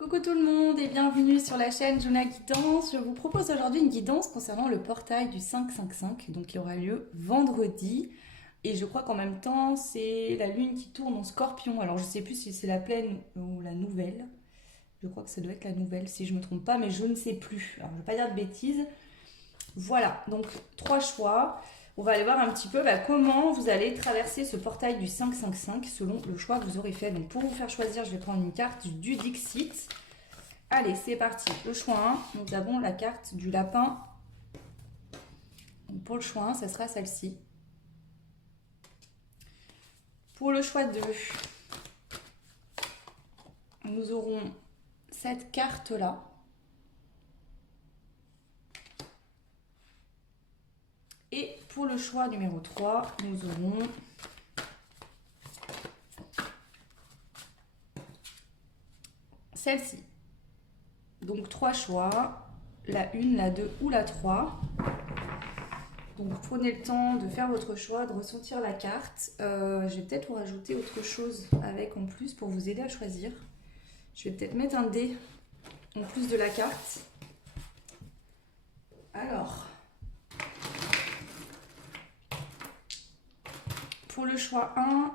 Coucou tout le monde et bienvenue sur la chaîne Juna Guidance. Je vous propose aujourd'hui une guidance concernant le portail du 555, donc qui aura lieu vendredi. Et je crois qu'en même temps, c'est la lune qui tourne en scorpion. Alors je sais plus si c'est la pleine ou la nouvelle. Je crois que ça doit être la nouvelle si je me trompe pas, mais je ne sais plus. Alors je ne vais pas dire de bêtises. Voilà, donc trois choix. On va aller voir un petit peu comment vous allez traverser ce portail du 555 selon le choix que vous aurez fait. Donc pour vous faire choisir, je vais prendre une carte du Dixit. Allez, c'est parti. Le choix 1, nous avons la carte du lapin. Donc pour le choix 1, ça sera celle-ci. Pour le choix 2, nous aurons cette carte-là. Et pour le choix numéro 3, nous aurons celle-ci. Donc 3 choix, la 1, la 2 ou la 3. Donc prenez le temps de faire votre choix, de ressentir la carte. Je vais peut-être vous rajouter autre chose avec en plus pour vous aider à choisir. Je vais peut-être mettre un dé en plus de la carte. Alors, pour le choix 1,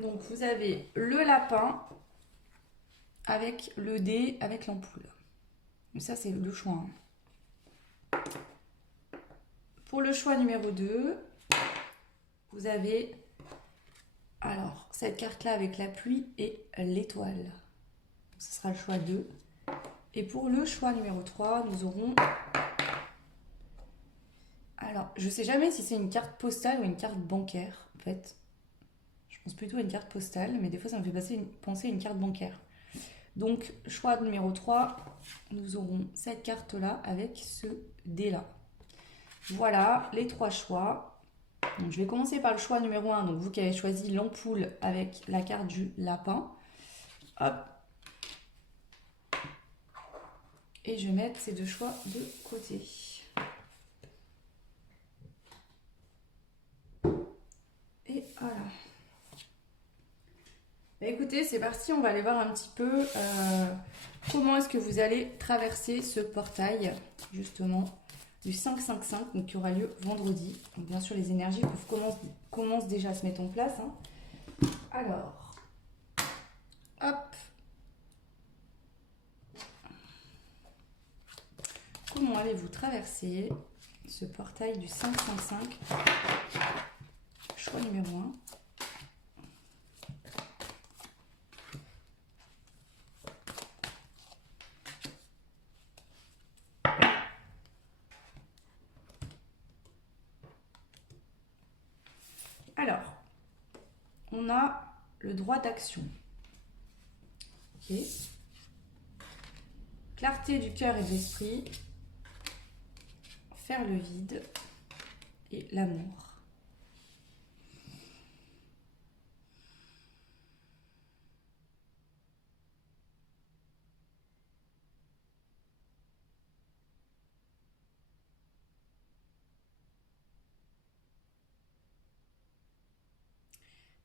donc vous avez le lapin avec le dé avec l'ampoule. Ça c'est le choix 1. Pour le choix numéro 2, vous avez alors cette carte-là avec la pluie et l'étoile. Ce sera le choix 2. Et pour le choix numéro 3, nous aurons... Alors, je ne sais jamais si c'est une carte postale ou une carte bancaire, en fait. Je pense plutôt à une carte postale, mais des fois ça me fait penser à une carte bancaire. Donc, choix numéro 3, nous aurons cette carte-là avec ce dé-là. Voilà les 3 choix. Donc, je vais commencer par le choix numéro 1. Donc, vous qui avez choisi l'ampoule avec la carte du lapin. Hop. Et je vais mettre ces 2 choix de côté. Et voilà. Bah, écoutez, c'est parti. On va aller voir un petit peu comment est-ce que vous allez traverser ce portail, justement, du 555, donc qui aura lieu vendredi. Donc, bien sûr, les énergies commencent déjà à se mettre en place. Hein. Alors, hop. Comment allez-vous traverser ce portail du 555? Choix numéro 1. Alors, on a le droit d'action. Ok. Clarté du cœur et de l'esprit. Faire le vide. Et l'amour.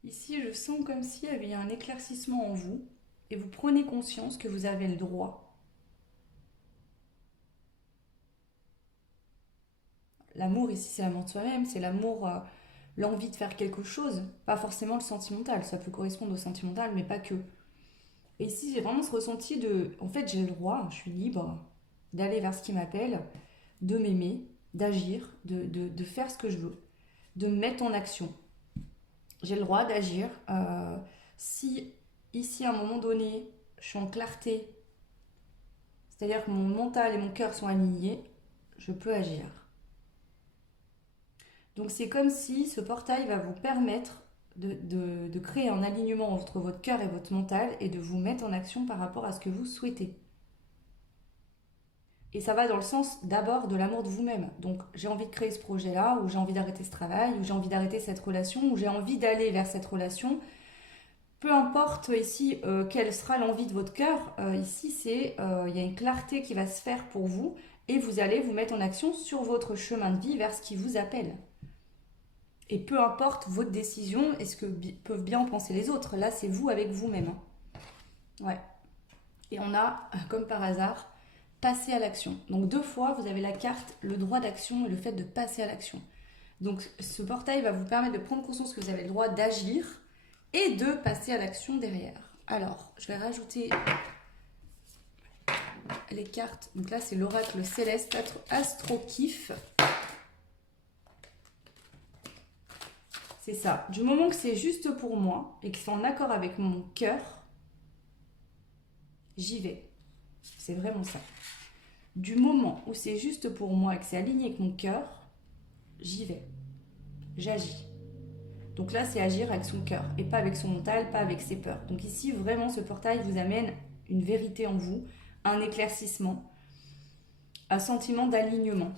Ici, je sens comme s'il y avait un éclaircissement en vous et vous prenez conscience que vous avez le droit. L'amour ici, c'est l'amour de soi-même, c'est l'amour, l'envie de faire quelque chose, pas forcément le sentimental, ça peut correspondre au sentimental, mais pas que. Et ici, j'ai vraiment ce ressenti de, en fait, j'ai le droit, je suis libre d'aller vers ce qui m'appelle, de m'aimer, d'agir, de faire ce que je veux, de me mettre en action. J'ai le droit d'agir. Si ici, à un moment donné, je suis en clarté, c'est-à-dire que mon mental et mon cœur sont alignés, je peux agir. Donc c'est comme si ce portail va vous permettre de créer un alignement entre votre cœur et votre mental et de vous mettre en action par rapport à ce que vous souhaitez. Et ça va dans le sens d'abord de l'amour de vous-même. Donc j'ai envie de créer ce projet-là, ou j'ai envie d'arrêter ce travail, ou j'ai envie d'arrêter cette relation, ou j'ai envie d'aller vers cette relation. Peu importe ici quelle sera l'envie de votre cœur, ici il y a une clarté qui va se faire pour vous et vous allez vous mettre en action sur votre chemin de vie vers ce qui vous appelle. Et peu importe votre décision et ce que peuvent bien en penser les autres, là c'est vous avec vous-même. Ouais. Et on a, comme par hasard, passer à l'action. Donc 2 fois, vous avez la carte, le droit d'action et le fait de passer à l'action. Donc ce portail va vous permettre de prendre conscience que vous avez le droit d'agir et de passer à l'action derrière. Alors, je vais rajouter les cartes. Donc là, c'est l'oracle céleste Astro Kiff. C'est ça. Du moment que c'est juste pour moi et que c'est en accord avec mon cœur, j'y vais. C'est vraiment ça. Du moment où c'est juste pour moi et que c'est aligné avec mon cœur, j'y vais. J'agis. Donc là, c'est agir avec son cœur et pas avec son mental, pas avec ses peurs. Donc ici, vraiment, ce portail vous amène une vérité en vous, un éclaircissement, un sentiment d'alignement.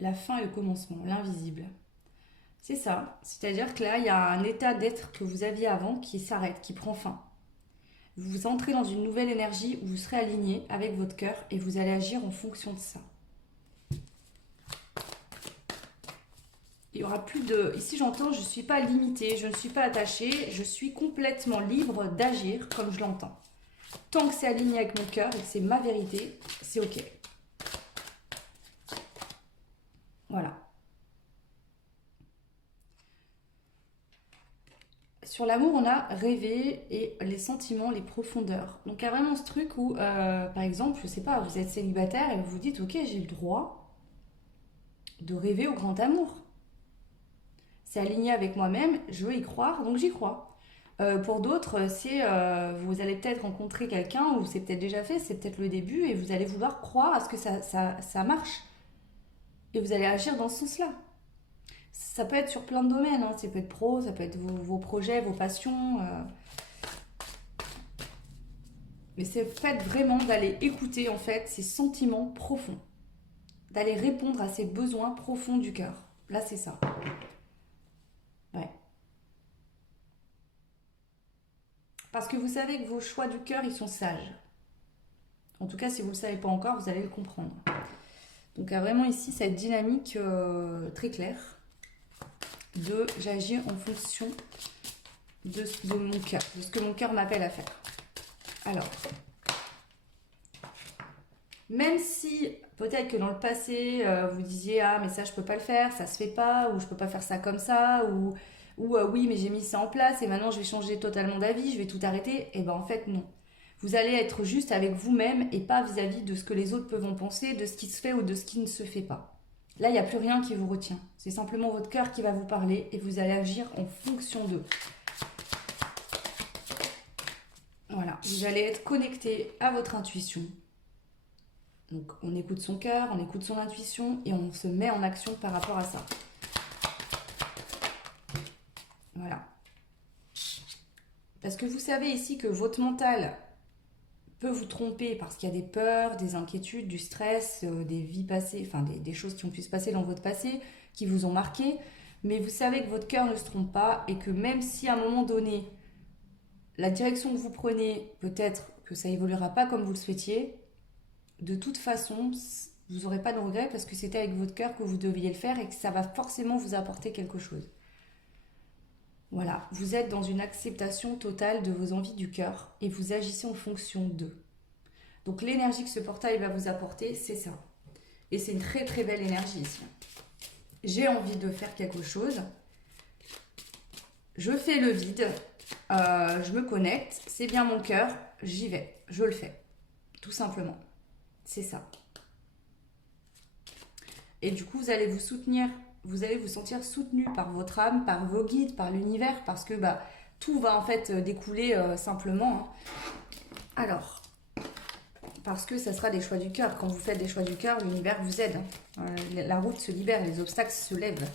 La fin et le commencement, l'invisible. C'est ça. C'est-à-dire que là, il y a un état d'être que vous aviez avant qui s'arrête, qui prend fin. Vous entrez dans une nouvelle énergie où vous serez aligné avec votre cœur et vous allez agir en fonction de ça. Il y aura plus de... Ici, j'entends, je ne suis pas limitée, je ne suis pas attachée, je suis complètement libre d'agir comme je l'entends. Tant que c'est aligné avec mon cœur et que c'est ma vérité, c'est OK. Voilà. Sur l'amour, on a rêvé et les sentiments, les profondeurs. Donc il y a vraiment ce truc où, par exemple, je sais pas, vous êtes célibataire et vous vous dites, ok, j'ai le droit de rêver au grand amour. C'est aligné avec moi-même, je veux y croire, donc j'y crois. Pour d'autres, c'est vous allez peut-être rencontrer quelqu'un, ou c'est peut-être déjà fait, c'est peut-être le début, et vous allez vouloir croire à ce que ça marche. Et vous allez agir dans ce sens-là. Ça peut être sur plein de domaines, hein. Ça peut être pro, ça peut être vos projets, vos passions. Mais c'est le fait vraiment d'aller écouter en fait ces sentiments profonds. D'aller répondre à ces besoins profonds du cœur. Là, c'est ça. Ouais. Parce que vous savez que vos choix du cœur, ils sont sages. En tout cas, si vous ne le savez pas encore, vous allez le comprendre. Donc, il y a vraiment ici cette dynamique très claire de j'agis en fonction de mon cœur, de ce que mon cœur m'appelle à faire. Alors, même si peut-être que dans le passé, vous disiez ah mais ça je peux pas le faire, ça se fait pas, ou je peux pas faire ça comme ça, ou oui mais j'ai mis ça en place et maintenant je vais changer totalement d'avis, je vais tout arrêter. Et ben en fait non. Vous allez être juste avec vous-même et pas vis-à-vis de ce que les autres peuvent en penser, de ce qui se fait ou de ce qui ne se fait pas. Là, il n'y a plus rien qui vous retient. C'est simplement votre cœur qui va vous parler et vous allez agir en fonction d'eux. Voilà, vous allez être connecté à votre intuition. Donc, on écoute son cœur, on écoute son intuition et on se met en action par rapport à ça. Voilà. Parce que vous savez ici que votre mental peut vous tromper parce qu'il y a des peurs, des inquiétudes, du stress, des vies passées, enfin des choses qui ont pu se passer dans votre passé, qui vous ont marqué. Mais vous savez que votre cœur ne se trompe pas et que même si à un moment donné, la direction que vous prenez, peut-être que ça évoluera pas comme vous le souhaitiez, de toute façon, vous n'aurez pas de regrets parce que c'était avec votre cœur que vous deviez le faire et que ça va forcément vous apporter quelque chose. Voilà, vous êtes dans une acceptation totale de vos envies du cœur et vous agissez en fonction d'eux. Donc l'énergie que ce portail va vous apporter, c'est ça. Et c'est une très très belle énergie ici. J'ai envie de faire quelque chose. Je fais le vide. Je me connecte. C'est bien mon cœur. J'y vais. Je le fais. Tout simplement. C'est ça. Et du coup, vous allez vous soutenir. Vous allez vous sentir soutenu par votre âme, par vos guides, par l'univers. Parce que tout va en fait découler simplement. Hein. Alors, parce que ça sera des choix du cœur. Quand vous faites des choix du cœur, l'univers vous aide. La route se libère, les obstacles se lèvent.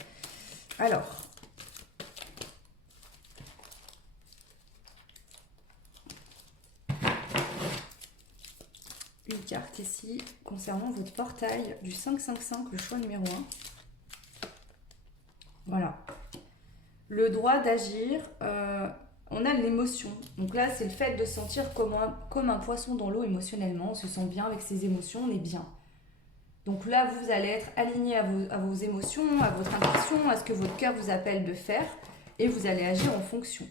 Alors, une carte ici concernant votre portail du 555, le choix numéro 1. Voilà. Le droit d'agir, on a l'émotion. Donc là, c'est le fait de se sentir comme un poisson dans l'eau émotionnellement. On se sent bien avec ses émotions, on est bien. Donc là, vous allez être aligné à vos émotions, à votre intuition, à ce que votre cœur vous appelle de faire. et vous allez agir en fonction.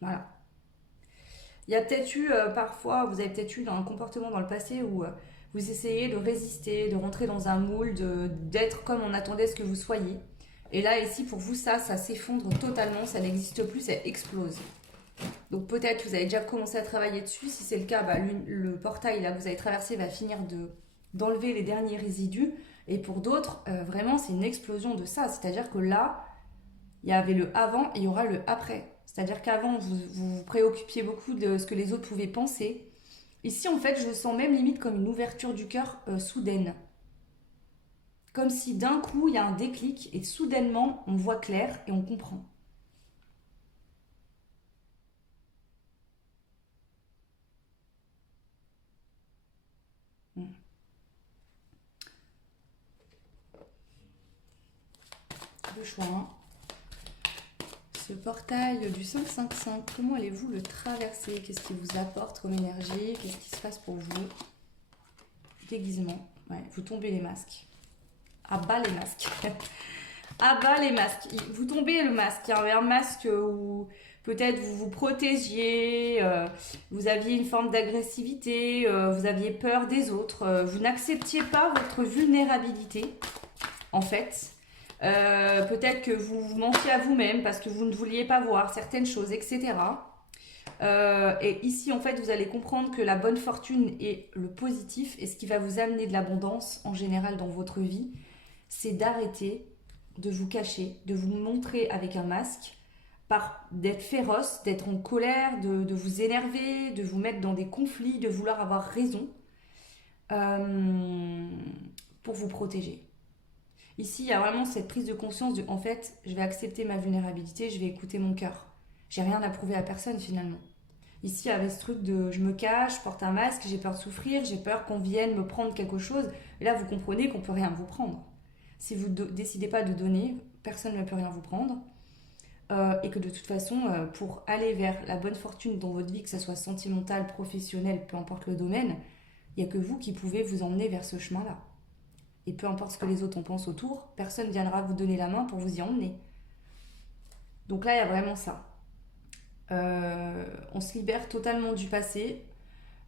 Voilà. Il y a peut-être eu parfois, vous avez peut-être eu dans un comportement dans le passé où vous essayez de résister, de rentrer dans un moule, d'être comme on attendait ce que vous soyez. Et là, ici, pour vous, ça s'effondre totalement, ça n'existe plus, ça explose. Donc peut-être vous avez déjà commencé à travailler dessus. Si c'est le cas, bah, le portail là que vous avez traversé va finir d'enlever les derniers résidus. Et pour d'autres, vraiment, c'est une explosion de ça. C'est-à-dire que là, il y avait le avant et il y aura le après. C'est-à-dire qu'avant, vous vous préoccupiez beaucoup de ce que les autres pouvaient penser. Ici, en fait, je le sens même limite comme une ouverture du cœur soudaine. Comme si d'un coup, il y a un déclic et soudainement, on voit clair et on comprend. Hmm. Le choix, hein. Ce portail du 555, comment allez-vous le traverser? Qu'est-ce qui vous apporte comme énergie? Qu'est-ce qui se passe pour vous? Déguisement, ouais, vous tombez les masques. À bas les masques. À bas les masques. Vous tombez le masque. Il y avait un masque où peut-être vous vous protégiez, vous aviez une forme d'agressivité, vous aviez peur des autres, vous n'acceptiez pas votre vulnérabilité, en fait. Peut-être que vous vous mentiez à vous-même parce que vous ne vouliez pas voir certaines choses, etc. Et ici, en fait, vous allez comprendre que la bonne fortune et le positif et ce qui va vous amener de l'abondance en général dans votre vie, c'est d'arrêter de vous cacher, de vous montrer avec un masque, d'être féroce, d'être en colère, de vous énerver, de vous mettre dans des conflits, de vouloir avoir raison euh, pour vous protéger. Ici, il y a vraiment cette prise de conscience de, en fait, je vais accepter ma vulnérabilité, je vais écouter mon cœur. J'ai rien à prouver à personne finalement. Ici, il y avait ce truc de je me cache, je porte un masque, j'ai peur de souffrir, j'ai peur qu'on vienne me prendre quelque chose. Et là, vous comprenez qu'on peut rien vous prendre. Si vous ne décidez pas de donner, personne ne peut rien vous prendre. Et que de toute façon, pour aller vers la bonne fortune dans votre vie, que ce soit sentimentale, professionnelle, peu importe le domaine, il n'y a que vous qui pouvez vous emmener vers ce chemin-là. Et peu importe ce que les autres en pensent autour, personne ne viendra vous donner la main pour vous y emmener. Donc là, il y a vraiment ça. On se libère totalement du passé.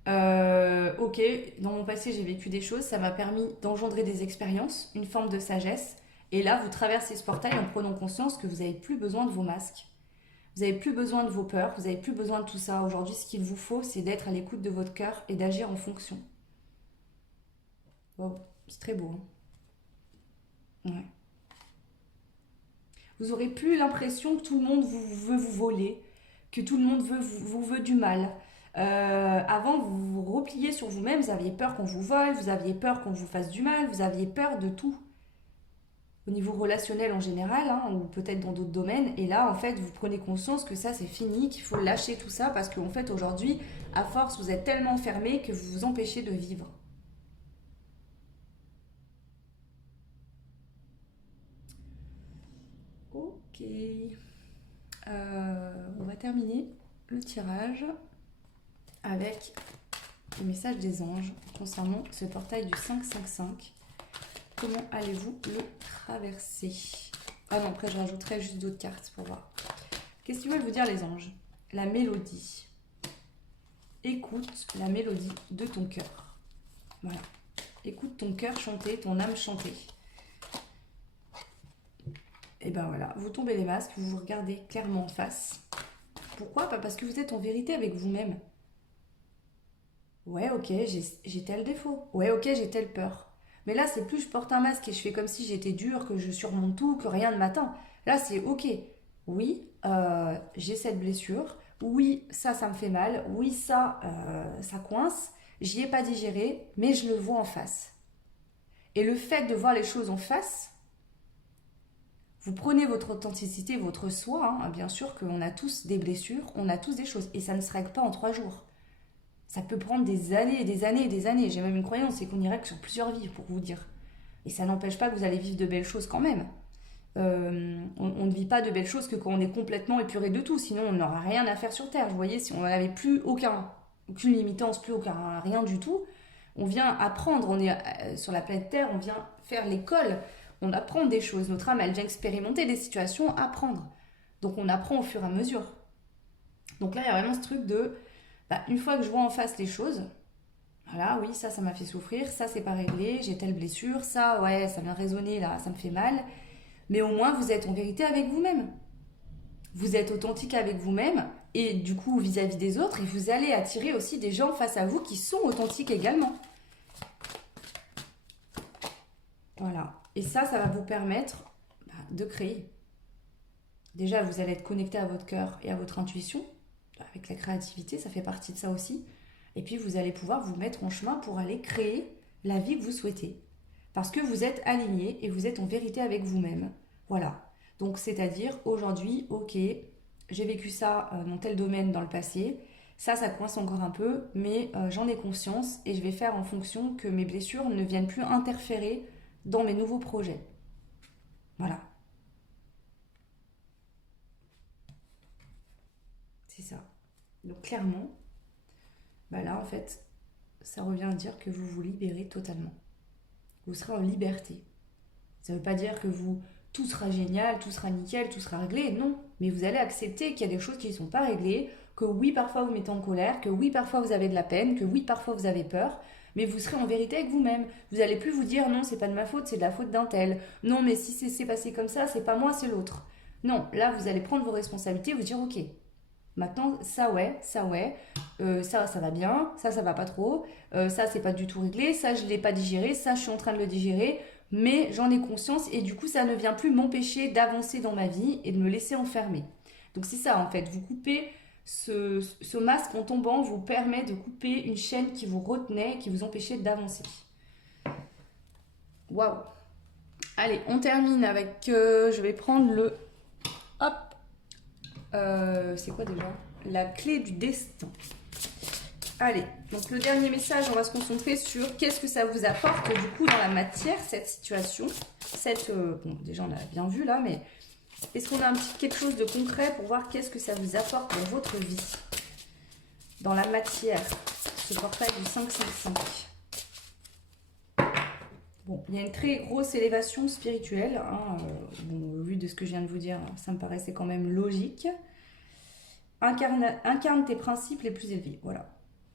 Ok, dans mon passé, j'ai vécu des choses, ça m'a permis d'engendrer des expériences, une forme de sagesse. Et là, vous traversez ce portail en prenant conscience que vous n'avez plus besoin de vos masques. Vous n'avez plus besoin de vos peurs, vous n'avez plus besoin de tout ça. Aujourd'hui, ce qu'il vous faut, c'est d'être à l'écoute de votre cœur et d'agir en fonction. Wow, c'est très beau. Hein, ouais. Vous aurez plus l'impression que tout le monde veut vous voler, que tout le monde vous veut du mal. Avant, vous vous repliez sur vous-même, vous aviez peur qu'on vous vole, vous aviez peur qu'on vous fasse du mal, vous aviez peur de tout. Au niveau relationnel en général, hein, ou peut-être dans d'autres domaines. Et là, en fait, vous prenez conscience que ça, c'est fini, qu'il faut lâcher tout ça, parce qu'en fait, aujourd'hui, à force, vous êtes tellement fermé que vous vous empêchez de vivre. Ok. On va terminer le tirage avec le message des anges concernant ce portail du 555. Comment allez-vous le traverser? Ah non, après je rajouterai juste d'autres cartes pour voir. Qu'est-ce qu'ils veulent vous dire les anges? La mélodie. Écoute la mélodie de ton cœur. Voilà. Écoute ton cœur chanter, ton âme chanter. Et ben voilà, vous tombez les masques, vous vous regardez clairement en face. Pourquoi? Pas parce que vous êtes en vérité avec vous-même. Ouais, ok, j'ai tel défaut. Ouais, ok, j'ai telle peur. Mais là, c'est plus je porte un masque et je fais comme si j'étais dure, que je surmonte tout, que rien ne m'atteint. Là, c'est ok. Oui, j'ai cette blessure. Oui, ça me fait mal. Oui, ça coince. J'y ai pas digéré, mais je le vois en face. Et le fait de voir les choses en face, vous prenez votre authenticité, votre soi. Hein, bien sûr qu'on a tous des blessures, on a tous des choses. Et ça ne se règle pas en 3 jours. Ça peut prendre des années et des années et des années. J'ai même une croyance, c'est qu'on y règle sur plusieurs vies, pour vous dire. Et ça n'empêche pas que vous allez vivre de belles choses quand même. On ne vit pas de belles choses que quand on est complètement épuré de tout. Sinon, on n'aura rien à faire sur Terre. Vous voyez, si on n'avait plus aucune limitance, plus rien du tout, on vient apprendre. On est sur la planète Terre, on vient faire l'école. On apprend des choses. Notre âme, elle vient expérimenter des situations, apprendre. Donc on apprend au fur et à mesure. Donc là, il y a vraiment ce truc de, une fois que je vois en face les choses, voilà, oui, ça m'a fait souffrir, ça, c'est pas réglé, j'ai telle blessure, ça, ouais, ça vient résonner là, ça me fait mal. Mais au moins, vous êtes en vérité avec vous-même. Vous êtes authentique avec vous-même et du coup vis-à-vis des autres et vous allez attirer aussi des gens face à vous qui sont authentiques également. Voilà. Et ça va vous permettre de créer. Déjà, vous allez être connecté à votre cœur et à votre intuition. Avec la créativité, ça fait partie de ça aussi. Et puis, vous allez pouvoir vous mettre en chemin pour aller créer la vie que vous souhaitez. Parce que vous êtes aligné et vous êtes en vérité avec vous-même. Voilà. Donc, c'est-à-dire, aujourd'hui, ok, j'ai vécu ça dans tel domaine dans le passé. Ça coince encore un peu, mais j'en ai conscience et je vais faire en fonction que mes blessures ne viennent plus interférer dans mes nouveaux projets. Voilà. C'est ça. Donc clairement, là en fait, ça revient à dire que vous vous libérez totalement. Vous serez en liberté. Ça ne veut pas dire que tout sera génial, tout sera nickel, tout sera réglé. Non, mais vous allez accepter qu'il y a des choses qui ne sont pas réglées, que oui, parfois vous mettez en colère, que oui, parfois vous avez de la peine, que oui, parfois vous avez peur, mais vous serez en vérité avec vous-même. Vous n'allez plus vous dire non, c'est pas de ma faute, c'est de la faute d'un tel. Non, mais si c'est passé comme ça, c'est pas moi, c'est l'autre. Non, là, vous allez prendre vos responsabilités, vous dire ok, maintenant, ça ouais, ça va bien, ça va pas trop, ça c'est pas du tout réglé, ça je l'ai pas digéré, ça je suis en train de le digérer, mais j'en ai conscience et du coup ça ne vient plus m'empêcher d'avancer dans ma vie et de me laisser enfermer. Donc c'est ça en fait, vous coupez ce masque en tombant vous permet de couper une chaîne qui vous retenait, qui vous empêchait d'avancer. Waouh. Allez, on termine avec, je vais prendre le, hop, c'est quoi déjà? La clé du destin. Allez, donc le dernier message, on va se concentrer sur qu'est-ce que ça vous apporte du coup dans la matière, cette situation. Bon, déjà on a bien vu là, mais est-ce qu'on a quelque chose de concret pour voir qu'est-ce que ça vous apporte dans votre vie? Dans la matière, ce portail du 555. Bon, il y a une très grosse élévation spirituelle. Bon, au vu de ce que je viens de vous dire, ça me paraissait quand même logique. Incarne tes principes les plus élevés. Voilà.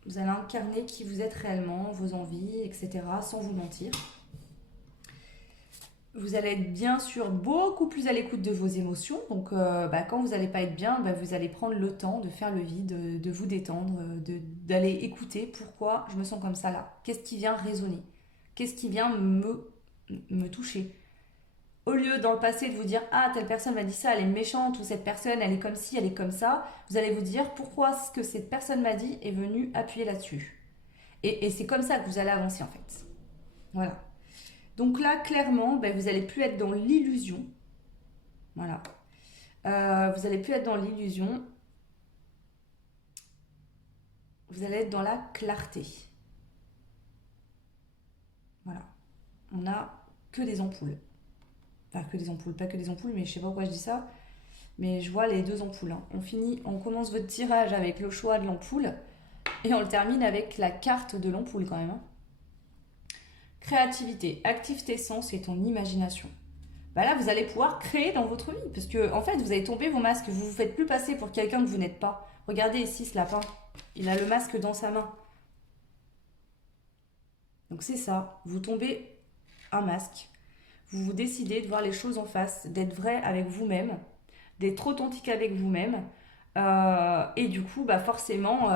Vous allez incarner qui vous êtes réellement, vos envies, etc. sans vous mentir. Vous allez être bien sûr beaucoup plus à l'écoute de vos émotions. Donc quand vous n'allez pas être bien, vous allez prendre le temps de faire le vide, de vous détendre, d'aller écouter pourquoi je me sens comme ça là. Qu'est-ce qui vient résonner? Qu'est-ce qui vient me toucher? Au lieu dans le passé de vous dire ah telle personne m'a dit ça, elle est méchante, ou cette personne elle est comme ci, elle est comme ça, vous allez vous dire pourquoi ce que cette personne m'a dit est venu appuyer là-dessus. Et c'est comme ça que vous allez avancer en fait. Voilà. Donc là clairement vous allez plus être dans l'illusion. Voilà. Vous allez plus être dans l'illusion. Vous allez être dans la clarté. Voilà. On n'a que des ampoules. Enfin, que des ampoules, pas que des ampoules, mais je sais pas pourquoi je dis ça. Mais je vois les deux ampoules. On commence votre tirage avec le choix de l'ampoule et on le termine avec la carte de l'ampoule quand même. Créativité, active tes sens et ton imagination. Là, vous allez pouvoir créer dans votre vie parce que en fait, vous allez tomber vos masques. Vous vous faites plus passer pour quelqu'un que vous n'êtes pas. Regardez ici ce lapin. Il a le masque dans sa main. Donc c'est ça. Vous tombez un masque. Vous décidez de voir les choses en face, d'être vrai avec vous-même, d'être authentique avec vous-même. Et du coup, forcément,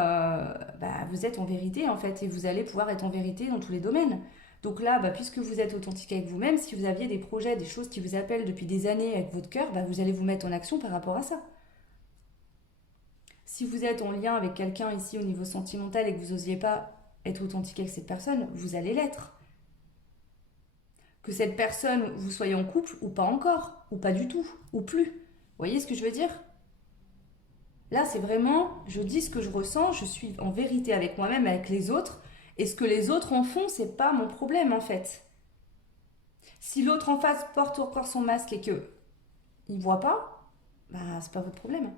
vous êtes en vérité en fait, et vous allez pouvoir être en vérité dans tous les domaines. Donc là, puisque vous êtes authentique avec vous-même, si vous aviez des projets, des choses qui vous appellent depuis des années avec votre cœur, vous allez vous mettre en action par rapport à ça. Si vous êtes en lien avec quelqu'un ici au niveau sentimental et que vous n'osiez pas être authentique avec cette personne, vous allez l'être. Que cette personne, vous soyez en couple ou pas encore, ou pas du tout, ou plus. Vous voyez ce que je veux dire? Là, c'est vraiment, je dis ce que je ressens, je suis en vérité avec moi-même, avec les autres, et ce que les autres en font, c'est pas mon problème en fait. Si l'autre en face porte encore son masque et que il voit pas, c'est pas votre problème.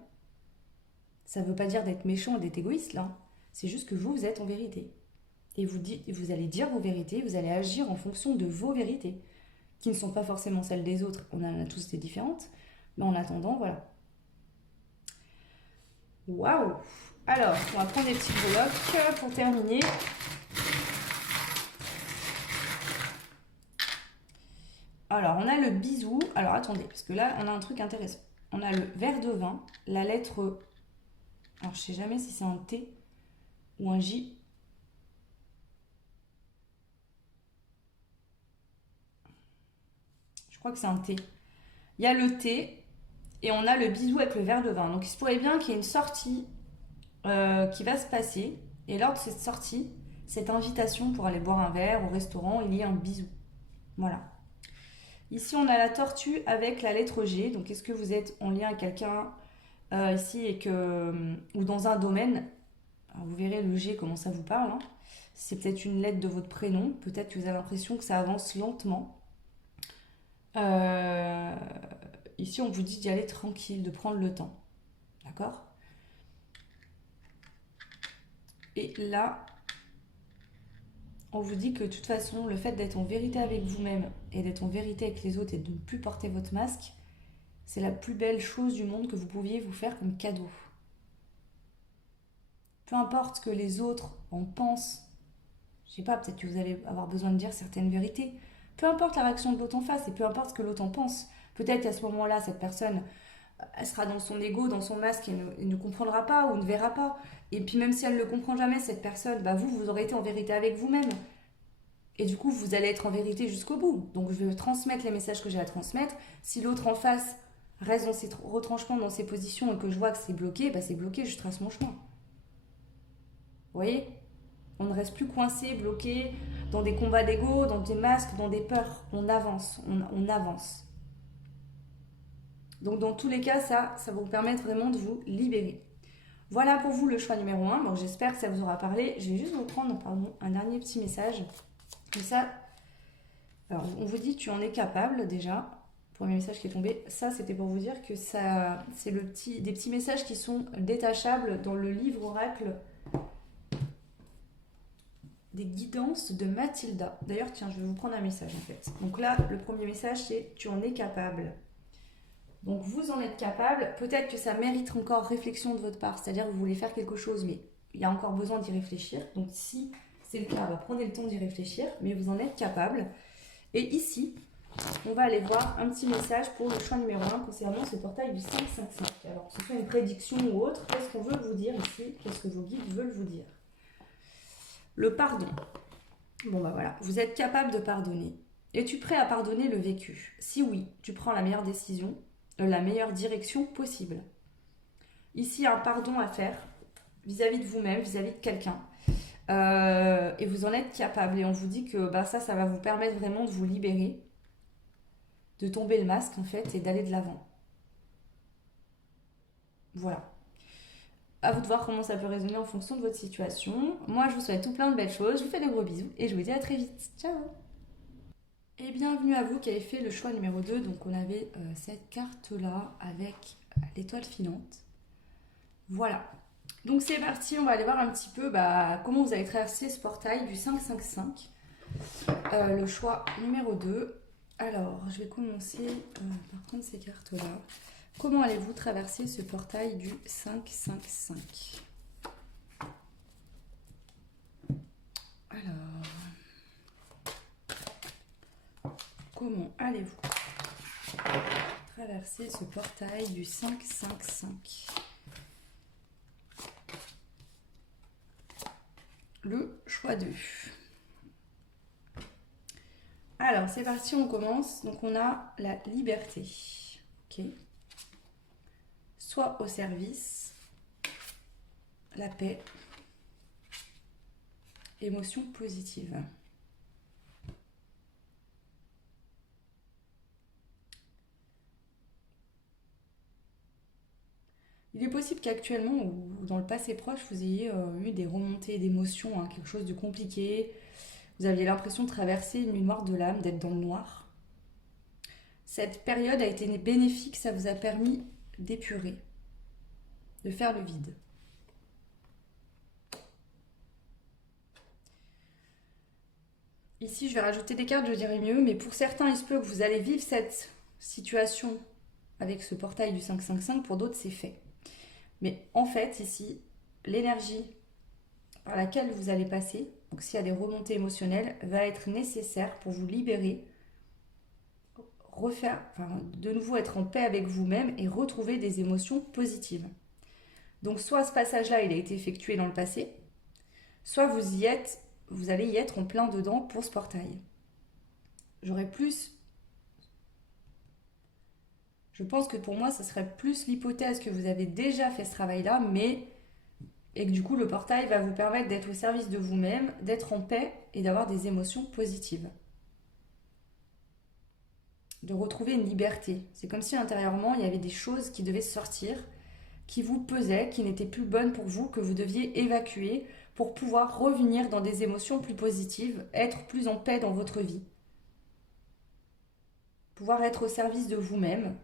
Ça veut pas dire d'être méchant, d'être égoïste là. C'est juste que vous êtes en vérité. Et vous allez dire vos vérités, vous allez agir en fonction de vos vérités, qui ne sont pas forcément celles des autres. On en a tous des différentes, mais en attendant, voilà. Waouh! Alors, on va prendre des petits blocs pour terminer. Alors, on a le bisou. Alors, attendez, parce que là, on a un truc intéressant. On a le verre de vin, la lettre... Alors, je sais jamais si c'est un T ou un J. Je crois que c'est un T. Il y a le T et on a le bisou avec le verre de vin. Donc, il se pourrait bien qu'il y ait une sortie qui va se passer. Et lors de cette sortie, cette invitation pour aller boire un verre au restaurant, il y a un bisou. Voilà. Ici, on a la tortue avec la lettre G. Donc, est-ce que vous êtes en lien avec quelqu'un ici ou dans un domaine? Alors, vous verrez le G, comment ça vous parle, hein. C'est peut-être une lettre de votre prénom. Peut-être que vous avez l'impression que ça avance lentement. Euh, Ici, on vous dit d'y aller tranquille, de prendre le temps. D'accord? Et là, on vous dit que de toute façon, le fait d'être en vérité avec vous-même et d'être en vérité avec les autres et de ne plus porter votre masque, c'est la plus belle chose du monde que vous pouviez vous faire comme cadeau. Peu importe ce que les autres en pensent, je sais pas, peut-être que vous allez avoir besoin de dire certaines vérités. Peu importe la réaction de l'autre en face et peu importe ce que l'autre en pense. Peut-être qu'à ce moment-là, cette personne, elle sera dans son ego, dans son masque et ne comprendra pas ou ne verra pas. Et puis même si elle ne le comprend jamais, cette personne, bah vous aurez été en vérité avec vous-même. Et du coup, vous allez être en vérité jusqu'au bout. Donc je vais transmettre les messages que j'ai à transmettre. Si l'autre en face reste dans ses retranchements, dans ses positions et que je vois que c'est bloqué, bah c'est bloqué, je trace mon chemin. Vous voyez? On ne reste plus coincé, bloqué dans des combats d'ego, dans des masques, dans des peurs. On avance, on avance. Donc dans tous les cas, ça va vous permettre vraiment de vous libérer. Voilà pour vous le choix numéro 1. Donc j'espère que ça vous aura parlé. Je vais juste vous prendre un dernier petit message. Comme ça, alors on vous dit tu en es capable déjà. Premier message qui est tombé. Ça, c'était pour vous dire que ça, c'est des petits messages qui sont détachables dans le livre oracle des guidances de Mathilda. D'ailleurs, tiens, je vais vous prendre un message en fait. Donc là, le premier message, c'est tu en es capable. Donc vous en êtes capable. Peut-être que ça mérite encore réflexion de votre part. C'est-à-dire que vous voulez faire quelque chose, mais il y a encore besoin d'y réfléchir. Donc si c'est le cas, bah, prenez le temps d'y réfléchir, mais vous en êtes capable. Et ici, on va aller voir un petit message pour le choix numéro 1 concernant ce portail du 555. Alors, que ce soit une prédiction ou autre, qu'est-ce qu'on veut vous dire ici? Qu'est-ce que vos guides veulent vous dire? Le pardon. Bon bah voilà, vous êtes capable de pardonner. Es-tu prêt à pardonner le vécu? Si oui, tu prends la meilleure décision, la meilleure direction possible. Ici, il y a un pardon à faire vis-à-vis de vous-même, vis-à-vis de quelqu'un. Et vous en êtes capable. Et on vous dit que bah, ça va vous permettre vraiment de vous libérer, de tomber le masque en fait et d'aller de l'avant. Voilà. À vous de voir comment ça peut résonner en fonction de votre situation. Moi, je vous souhaite tout plein de belles choses. Je vous fais de gros bisous et je vous dis à très vite. Ciao! Et bienvenue à vous qui avez fait le choix numéro 2. Donc, on avait cette carte-là avec l'étoile filante. Voilà. Donc, c'est parti. On va aller voir un petit peu comment vous allez traverser ce portail du 555. Le choix numéro 2. Alors, je vais commencer par prendre ces cartes-là. Comment allez-vous traverser ce portail du 555? Alors, comment allez-vous traverser ce portail du 555? Le choix 2. Alors, c'est parti, on commence. Donc, on a la liberté. Ok. Soit au service, la paix, émotion positive. Il est possible qu'actuellement ou dans le passé proche, vous ayez eu des remontées d'émotions, hein, quelque chose de compliqué. Vous aviez l'impression de traverser une nuit noire de l'âme, d'être dans le noir. Cette période a été bénéfique, ça vous a permis d'épurer, de faire le vide. Ici, je vais rajouter des cartes, je dirais mieux, mais pour certains, il se peut que vous allez vivre cette situation avec ce portail du 555, pour d'autres, c'est fait. Mais en fait, ici, l'énergie par laquelle vous allez passer, donc s'il y a des remontées émotionnelles, va être nécessaire pour vous libérer, refaire, enfin, de nouveau être en paix avec vous-même et retrouver des émotions positives. Donc soit ce passage-là, il a été effectué dans le passé, soit vous allez y être en plein dedans pour ce portail. J'aurais plus, je pense que pour moi, ça serait plus l'hypothèse que vous avez déjà fait ce travail-là, mais et que du coup, le portail va vous permettre d'être au service de vous-même, d'être en paix et d'avoir des émotions positives. De retrouver une liberté. C'est comme si intérieurement, il y avait des choses qui devaient sortir, qui vous pesaient, qui n'étaient plus bonnes pour vous, que vous deviez évacuer pour pouvoir revenir dans des émotions plus positives, être plus en paix dans votre vie. Pouvoir être au service de vous-même,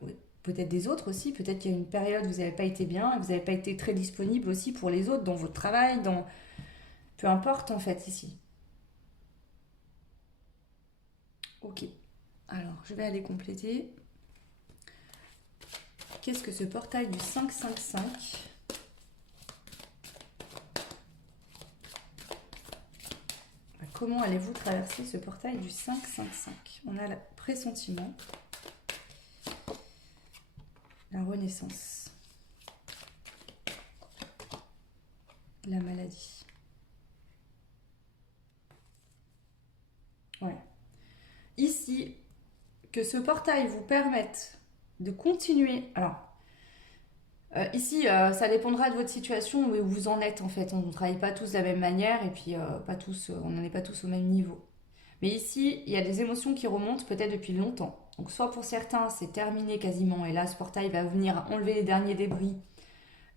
peut-être des autres aussi, peut-être qu'il y a une période où vous n'avez pas été bien, vous n'avez pas été très disponible aussi pour les autres, dans votre travail, dans... peu importe en fait ici. Ok, alors je vais aller compléter. Qu'est-ce que ce portail du 555 ? Comment allez-vous traverser ce portail du 555 ? On a le pressentiment, la renaissance, la maladie. Ouais. Ici, que ce portail vous permette de continuer. Alors, ici, ça dépendra de votre situation où vous en êtes en fait. On ne travaille pas tous de la même manière et puis pas tous, on n'en est pas tous au même niveau. Mais ici, il y a des émotions qui remontent peut-être depuis longtemps. Donc soit pour certains, c'est terminé quasiment et là, ce portail va venir enlever les derniers débris.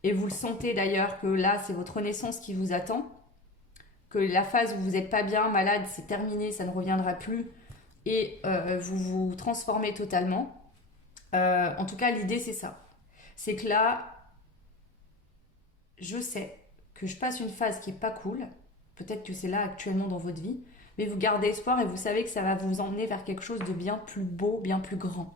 Et vous le sentez d'ailleurs que là, c'est votre renaissance qui vous attend. Que la phase où vous n'êtes pas bien, malade, c'est terminé, ça ne reviendra plus. Et vous vous transformez totalement. En tout cas, l'idée, c'est ça. C'est que là, je sais que je passe une phase qui est pas cool. Peut-être que c'est là actuellement dans votre vie. Mais vous gardez espoir et vous savez que ça va vous emmener vers quelque chose de bien plus beau, bien plus grand.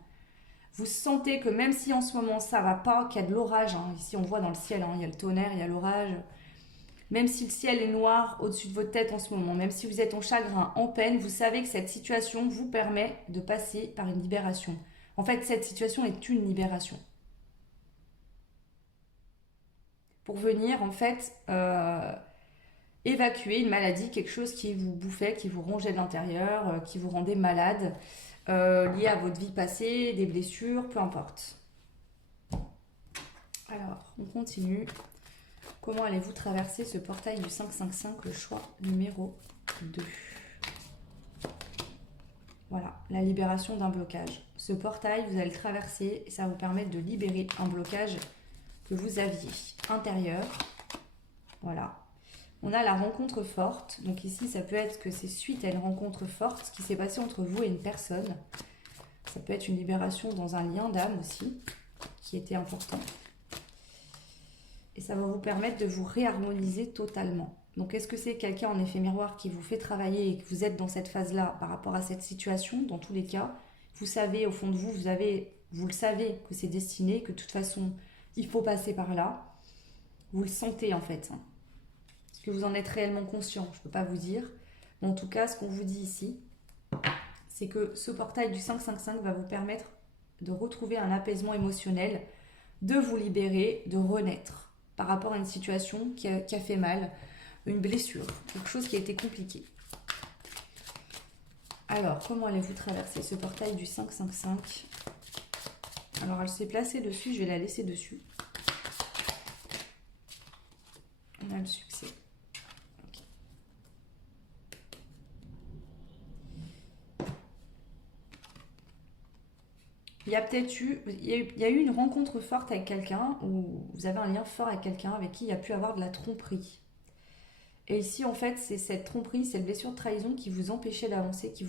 Vous sentez que même si en ce moment ça va pas, qu'il y a de l'orage, hein, ici on voit dans le ciel, hein, il y a le tonnerre, il y a l'orage, même si le ciel est noir au-dessus de votre tête en ce moment, même si vous êtes en chagrin, en peine, vous savez que cette situation vous permet de passer par une libération. En fait, cette situation est une libération. Pour venir, en fait, évacuer une maladie, quelque chose qui vous bouffait, qui vous rongeait de l'intérieur, qui vous rendait malade, lié à votre vie passée, des blessures, peu importe. Alors, on continue. Comment allez-vous traverser ce portail du 555, le choix numéro 2 ? Voilà, la libération d'un blocage. Ce portail, vous allez le traverser et ça va vous permettre de libérer un blocage que vous aviez intérieur. Voilà. On a la rencontre forte. Donc ici, ça peut être que c'est suite à une rencontre forte, ce qui s'est passé entre vous et une personne. Ça peut être une libération dans un lien d'âme aussi, qui était important. Et ça va vous permettre de vous réharmoniser totalement. Donc est-ce que c'est quelqu'un en effet miroir qui vous fait travailler et que vous êtes dans cette phase-là par rapport à cette situation? Dans tous les cas, vous savez au fond de vous, vous le savez que c'est destiné, que de toute façon, il faut passer par là. Vous le sentez en fait. Est-ce que vous en êtes réellement conscient? Je ne peux pas vous dire. Mais en tout cas, ce qu'on vous dit ici, c'est que ce portail du 555 va vous permettre de retrouver un apaisement émotionnel, de vous libérer, de renaître par rapport à une situation qui a fait mal, une blessure, quelque chose qui a été compliqué. Alors, comment allez-vous traverser ce portail du 555 ? Alors, elle s'est placée dessus, je vais la laisser dessus. On a le succès. Okay. Il y a eu une rencontre forte avec quelqu'un, ou vous avez un lien fort avec quelqu'un avec qui il y a pu avoir de la tromperie. Et ici, en fait, c'est cette tromperie, cette blessure de trahison qui vous empêchait d'avancer, qui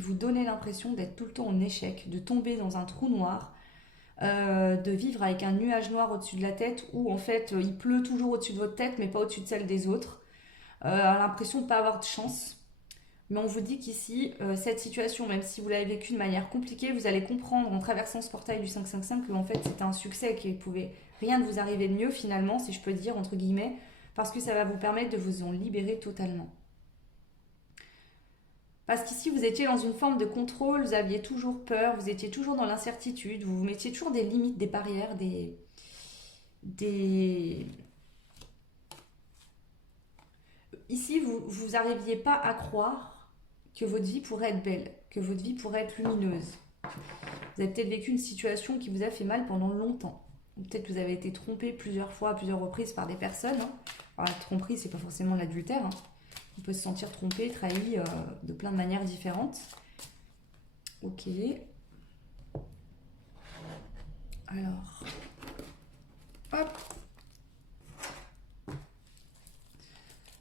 vous donnait l'impression d'être tout le temps en échec, de tomber dans un trou noir, de vivre avec un nuage noir au-dessus de la tête, où en fait, il pleut toujours au-dessus de votre tête, mais pas au-dessus de celle des autres. L'impression de ne pas avoir de chance. Mais on vous dit qu'ici, cette situation, même si vous l'avez vécue de manière compliquée, vous allez comprendre en traversant ce portail du 555 que en fait c'était un succès, qu'il pouvait rien ne vous arriver de mieux finalement, si je peux dire entre guillemets, parce que ça va vous permettre de vous en libérer totalement. Parce qu'ici vous étiez dans une forme de contrôle, vous aviez toujours peur, vous étiez toujours dans l'incertitude, vous vous mettiez toujours des limites, des barrières, des... Ici vous n'arriviez pas à croire que votre vie pourrait être belle, que votre vie pourrait être lumineuse. Vous avez peut-être vécu une situation qui vous a fait mal pendant longtemps. Peut-être que vous avez été trompé plusieurs fois, à plusieurs reprises par des personnes. Hein. Alors, la tromperie, c'est pas forcément l'adultère. Hein. On peut se sentir trompé, trahi de plein de manières différentes. Ok. Alors, hop.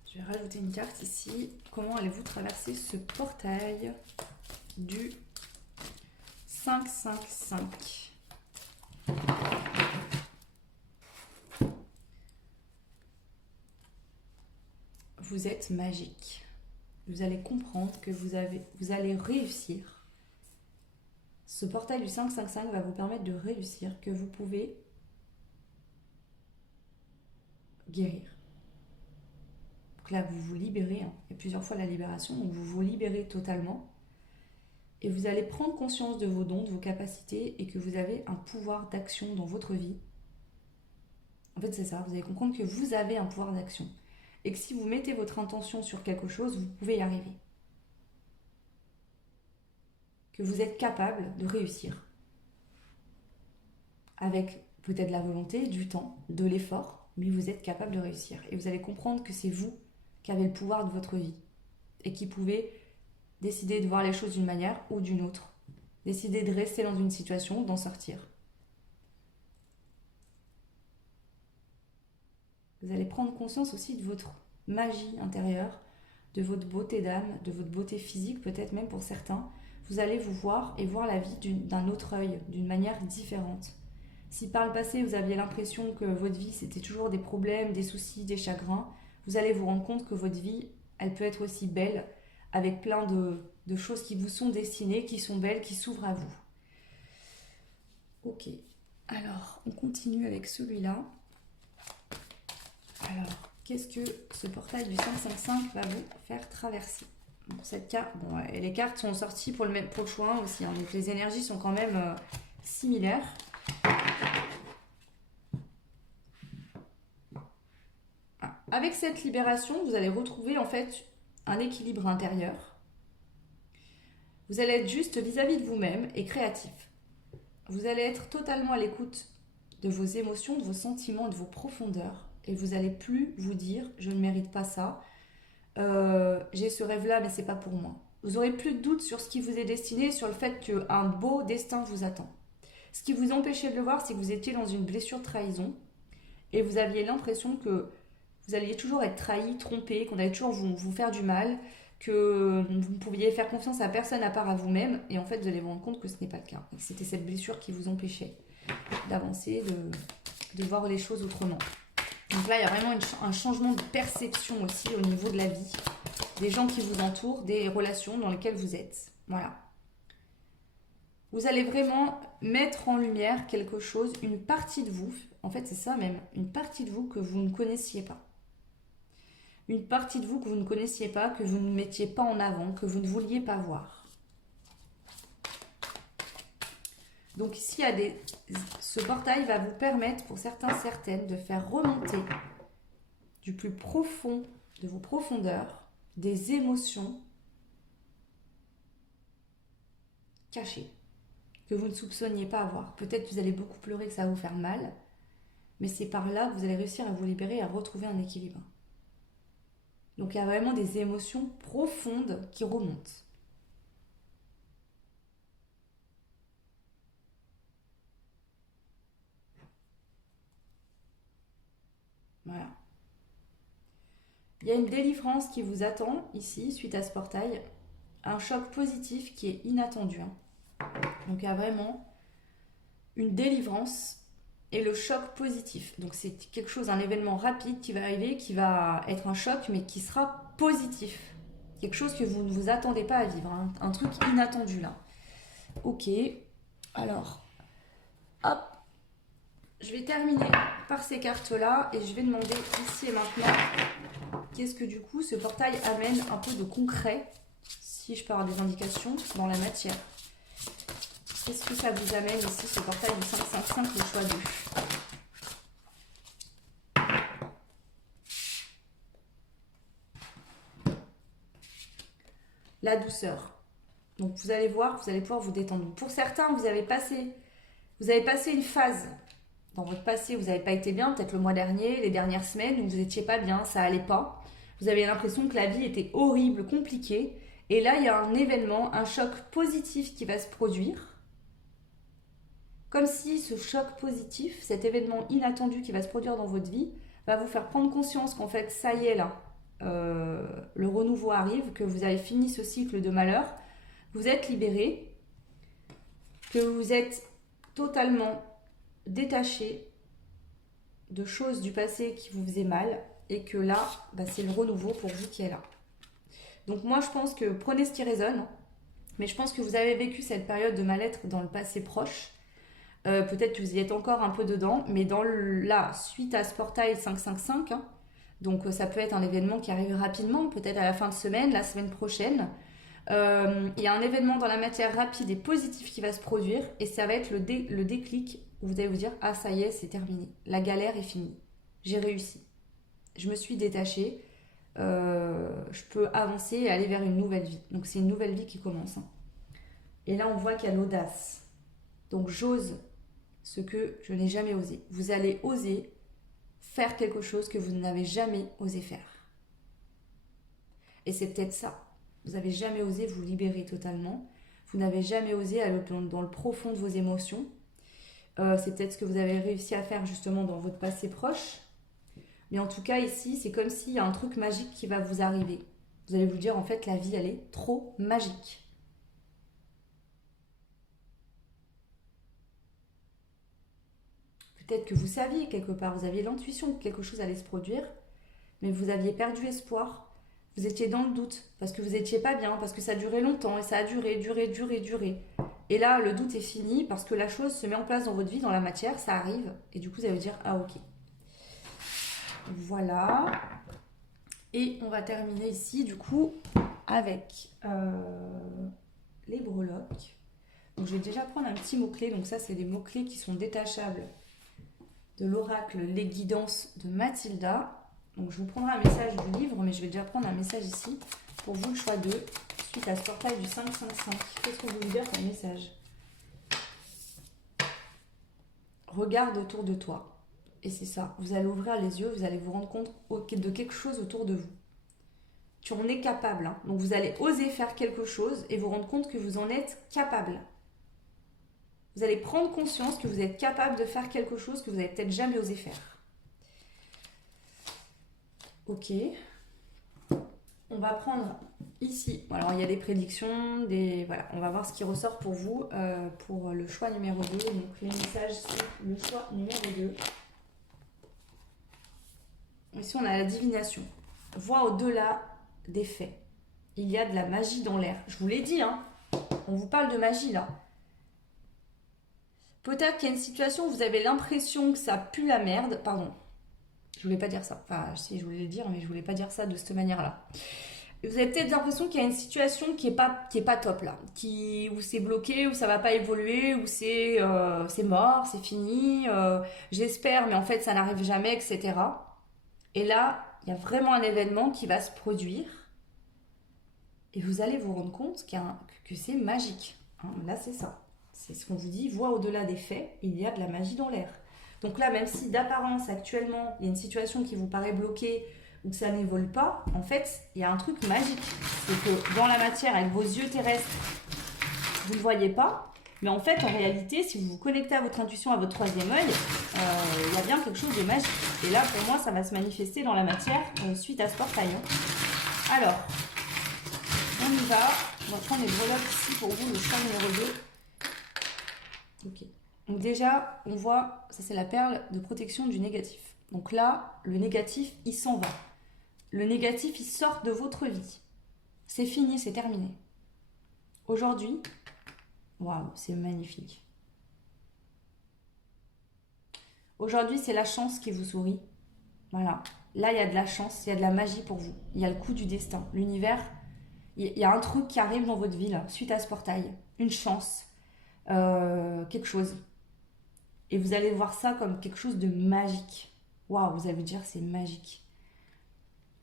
Je vais rajouter une carte ici. Comment allez-vous traverser ce portail du 555 ? Vous êtes magique. Vous allez comprendre que vous allez réussir. Ce portail du 555 va vous permettre de réussir, que vous pouvez guérir. Donc là, vous vous libérez. Hein. Il y a plusieurs fois la libération, donc vous vous libérez totalement. Et vous allez prendre conscience de vos dons, de vos capacités, et que vous avez un pouvoir d'action dans votre vie. En fait, c'est ça. Vous allez comprendre que vous avez un pouvoir d'action. Et que si vous mettez votre intention sur quelque chose, vous pouvez y arriver. Que vous êtes capable de réussir. Avec peut-être la volonté, du temps, de l'effort, mais vous êtes capable de réussir. Et vous allez comprendre que c'est vous qui avez le pouvoir de votre vie. Et qui pouvez décider de voir les choses d'une manière ou d'une autre. Décider de rester dans une situation, d'en sortir. Vous allez prendre conscience aussi de votre magie intérieure, de votre beauté d'âme, de votre beauté physique, peut-être même pour certains. Vous allez vous voir et voir la vie d'un autre œil, d'une manière différente. Si par le passé vous aviez l'impression que votre vie c'était toujours des problèmes, des soucis, des chagrins, vous allez vous rendre compte que votre vie, elle peut être aussi belle, avec plein de choses qui vous sont destinées, qui sont belles, qui s'ouvrent à vous. Ok, alors on continue avec celui-là. Alors, qu'est-ce que ce portail du 555 va vous faire traverser ? Bon, cette carte, bon, et les cartes sont sorties pour le choix aussi, hein, donc les énergies sont quand même similaires. Ah, avec cette libération, vous allez retrouver en fait un équilibre intérieur. Vous allez être juste vis-à-vis de vous-même et créatif. Vous allez être totalement à l'écoute de vos émotions, de vos sentiments, de vos profondeurs. Et vous n'allez plus vous dire « je ne mérite pas ça, j'ai ce rêve-là mais c'est pas pour moi ». Vous aurez plus de doute sur ce qui vous est destiné, sur le fait qu'un beau destin vous attend. Ce qui vous empêchait de le voir, c'est que vous étiez dans une blessure de trahison et vous aviez l'impression que vous alliez toujours être trahi, trompé, qu'on allait toujours vous faire du mal, que vous ne pouviez faire confiance à personne à part à vous-même, et en fait vous allez vous rendre compte que ce n'est pas le cas. Et que c'était cette blessure qui vous empêchait d'avancer, de voir les choses autrement. Donc là, il y a vraiment un changement de perception aussi au niveau de la vie, des gens qui vous entourent, des relations dans lesquelles vous êtes. Voilà. Vous allez vraiment mettre en lumière quelque chose, une partie de vous, en fait c'est ça même, une partie de vous que vous ne connaissiez pas. Une partie de vous que vous ne connaissiez pas, que vous ne mettiez pas en avant, que vous ne vouliez pas voir. Donc ici, ce portail va vous permettre, pour certains, certaines, de faire remonter du plus profond de vos profondeurs des émotions cachées, que vous ne soupçonniez pas avoir. Peut-être que vous allez beaucoup pleurer, que ça va vous faire mal, mais c'est par là que vous allez réussir à vous libérer et à retrouver un équilibre. Donc il y a vraiment des émotions profondes qui remontent. Voilà. Il y a une délivrance qui vous attend ici, suite à ce portail. Un choc positif qui est inattendu. Donc il y a vraiment une délivrance et le choc positif. Donc c'est quelque chose, un événement rapide qui va arriver, qui va être un choc, mais qui sera positif. Quelque chose que vous ne vous attendez pas à vivre, hein. Un truc inattendu là. Ok, alors, hop, je vais terminer par ces cartes-là et je vais demander ici et maintenant qu'est-ce que du coup ce portail amène un peu de concret, si je peux avoir des indications dans la matière. Qu'est-ce que ça vous amène ici ce portail du 555, le choix 2? La douceur. Donc vous allez voir, vous allez pouvoir vous détendre. Pour certains, vous avez passé une phase dans votre passé, vous n'avez pas été bien, peut-être le mois dernier, les dernières semaines, où vous n'étiez pas bien, ça allait pas. Vous avez l'impression que la vie était horrible, compliquée. Et là, il y a un événement, un choc positif qui va se produire. Comme si ce choc positif, cet événement inattendu qui va se produire dans votre vie, va vous faire prendre conscience qu'en fait, ça y est là, le renouveau arrive, que vous avez fini ce cycle de malheur, vous êtes libéré, que vous êtes totalement détaché de choses du passé qui vous faisaient mal et que là, c'est le renouveau pour vous qui est là. Donc moi, je pense que prenez ce qui résonne, mais je pense que vous avez vécu cette période de mal-être dans le passé proche. Peut-être que vous y êtes encore un peu dedans, mais là, suite à ce portail 555, hein, donc ça peut être un événement qui arrive rapidement, peut-être à la fin de semaine, la semaine prochaine. Il y a un événement dans la matière rapide et positif qui va se produire et ça va être le déclic où vous allez vous dire « Ah, ça y est, c'est terminé. La galère est finie. J'ai réussi. Je me suis détachée. Je peux avancer et aller vers une nouvelle vie. » Donc c'est une nouvelle vie qui commence, hein. Et là, on voit qu'il y a l'audace. Donc j'ose ce que je n'ai jamais osé. Vous allez oser faire quelque chose que vous n'avez jamais osé faire. Et c'est peut-être ça. Vous n'avez jamais osé vous libérer totalement. Vous n'avez jamais osé aller dans le profond de vos émotions. C'est peut-être ce que vous avez réussi à faire justement dans votre passé proche. Mais en tout cas, ici, c'est comme s'il y a un truc magique qui va vous arriver. Vous allez vous dire, en fait, la vie, elle est trop magique. Peut-être que vous saviez quelque part, vous aviez l'intuition que quelque chose allait se produire, mais vous aviez perdu espoir. Vous étiez dans le doute, parce que vous n'étiez pas bien, parce que ça durait longtemps, et ça a duré. Et là, le doute est fini, parce que la chose se met en place dans votre vie, dans la matière, ça arrive, et du coup, vous allez vous dire, ah ok. Voilà. Et on va terminer ici, du coup, avec les breloques. Donc, je vais déjà prendre un petit mot-clé, donc ça, c'est des mots-clés qui sont détachables de l'oracle Les Guidances de Mathilda. Donc je vous prendrai un message du livre, mais je vais déjà prendre un message ici pour vous, le choix 2, suite à ce portail du 555. Qu'est-ce que vous voulez dire comme message? Regarde autour de toi. Et c'est ça, vous allez ouvrir les yeux, vous allez vous rendre compte de quelque chose autour de vous. Tu en es capable, hein. Donc vous allez oser faire quelque chose et vous rendre compte que vous en êtes capable. Vous allez prendre conscience que vous êtes capable de faire quelque chose que vous n'avez peut-être jamais osé faire. Ok. On va prendre ici. Alors, il y a des prédictions, voilà. On va voir ce qui ressort pour vous pour le choix numéro 2. Donc, les messages sur le choix numéro 2. Ici, on a la divination. Vois au-delà des faits. Il y a de la magie dans l'air. Je vous l'ai dit, hein. On vous parle de magie, là. Peut-être qu'il y a une situation où vous avez l'impression que ça pue la merde. Pardon. Je voulais pas dire ça. Enfin, si, je voulais le dire, mais je voulais pas dire ça de cette manière-là. Vous avez peut-être l'impression qu'il y a une situation qui est pas top là, où c'est bloqué, où ça va pas évoluer, où c'est mort, c'est fini. J'espère, mais en fait ça n'arrive jamais, etc. Et là, il y a vraiment un événement qui va se produire, et vous allez vous rendre compte que c'est magique. Hein, là, c'est ça. C'est ce qu'on vous dit. Vois au-delà des faits, il y a de la magie dans l'air. Donc là, même si d'apparence, actuellement, il y a une situation qui vous paraît bloquée ou que ça n'évolue pas, en fait, il y a un truc magique. C'est que dans la matière, avec vos yeux terrestres, vous ne le voyez pas. Mais en fait, en réalité, si vous vous connectez à votre intuition, à votre troisième œil, il y a bien quelque chose de magique. Et là, pour moi, ça va se manifester dans la matière suite à ce portail. Alors, on y va. On va prendre les breloques ici pour vous, le choix numéro 2. Ok. Donc déjà, on voit, ça c'est la perle de protection du négatif. Donc là, le négatif, il s'en va. Le négatif, il sort de votre vie. C'est fini, c'est terminé. Aujourd'hui, waouh, c'est magnifique. Aujourd'hui, c'est la chance qui vous sourit. Voilà. Là, il y a de la chance, il y a de la magie pour vous. Il y a le coup du destin. L'univers, il y a un truc qui arrive dans votre vie là, suite à ce portail. Une chance, quelque chose. Et vous allez voir ça comme quelque chose de magique. Waouh, vous allez vous dire c'est magique.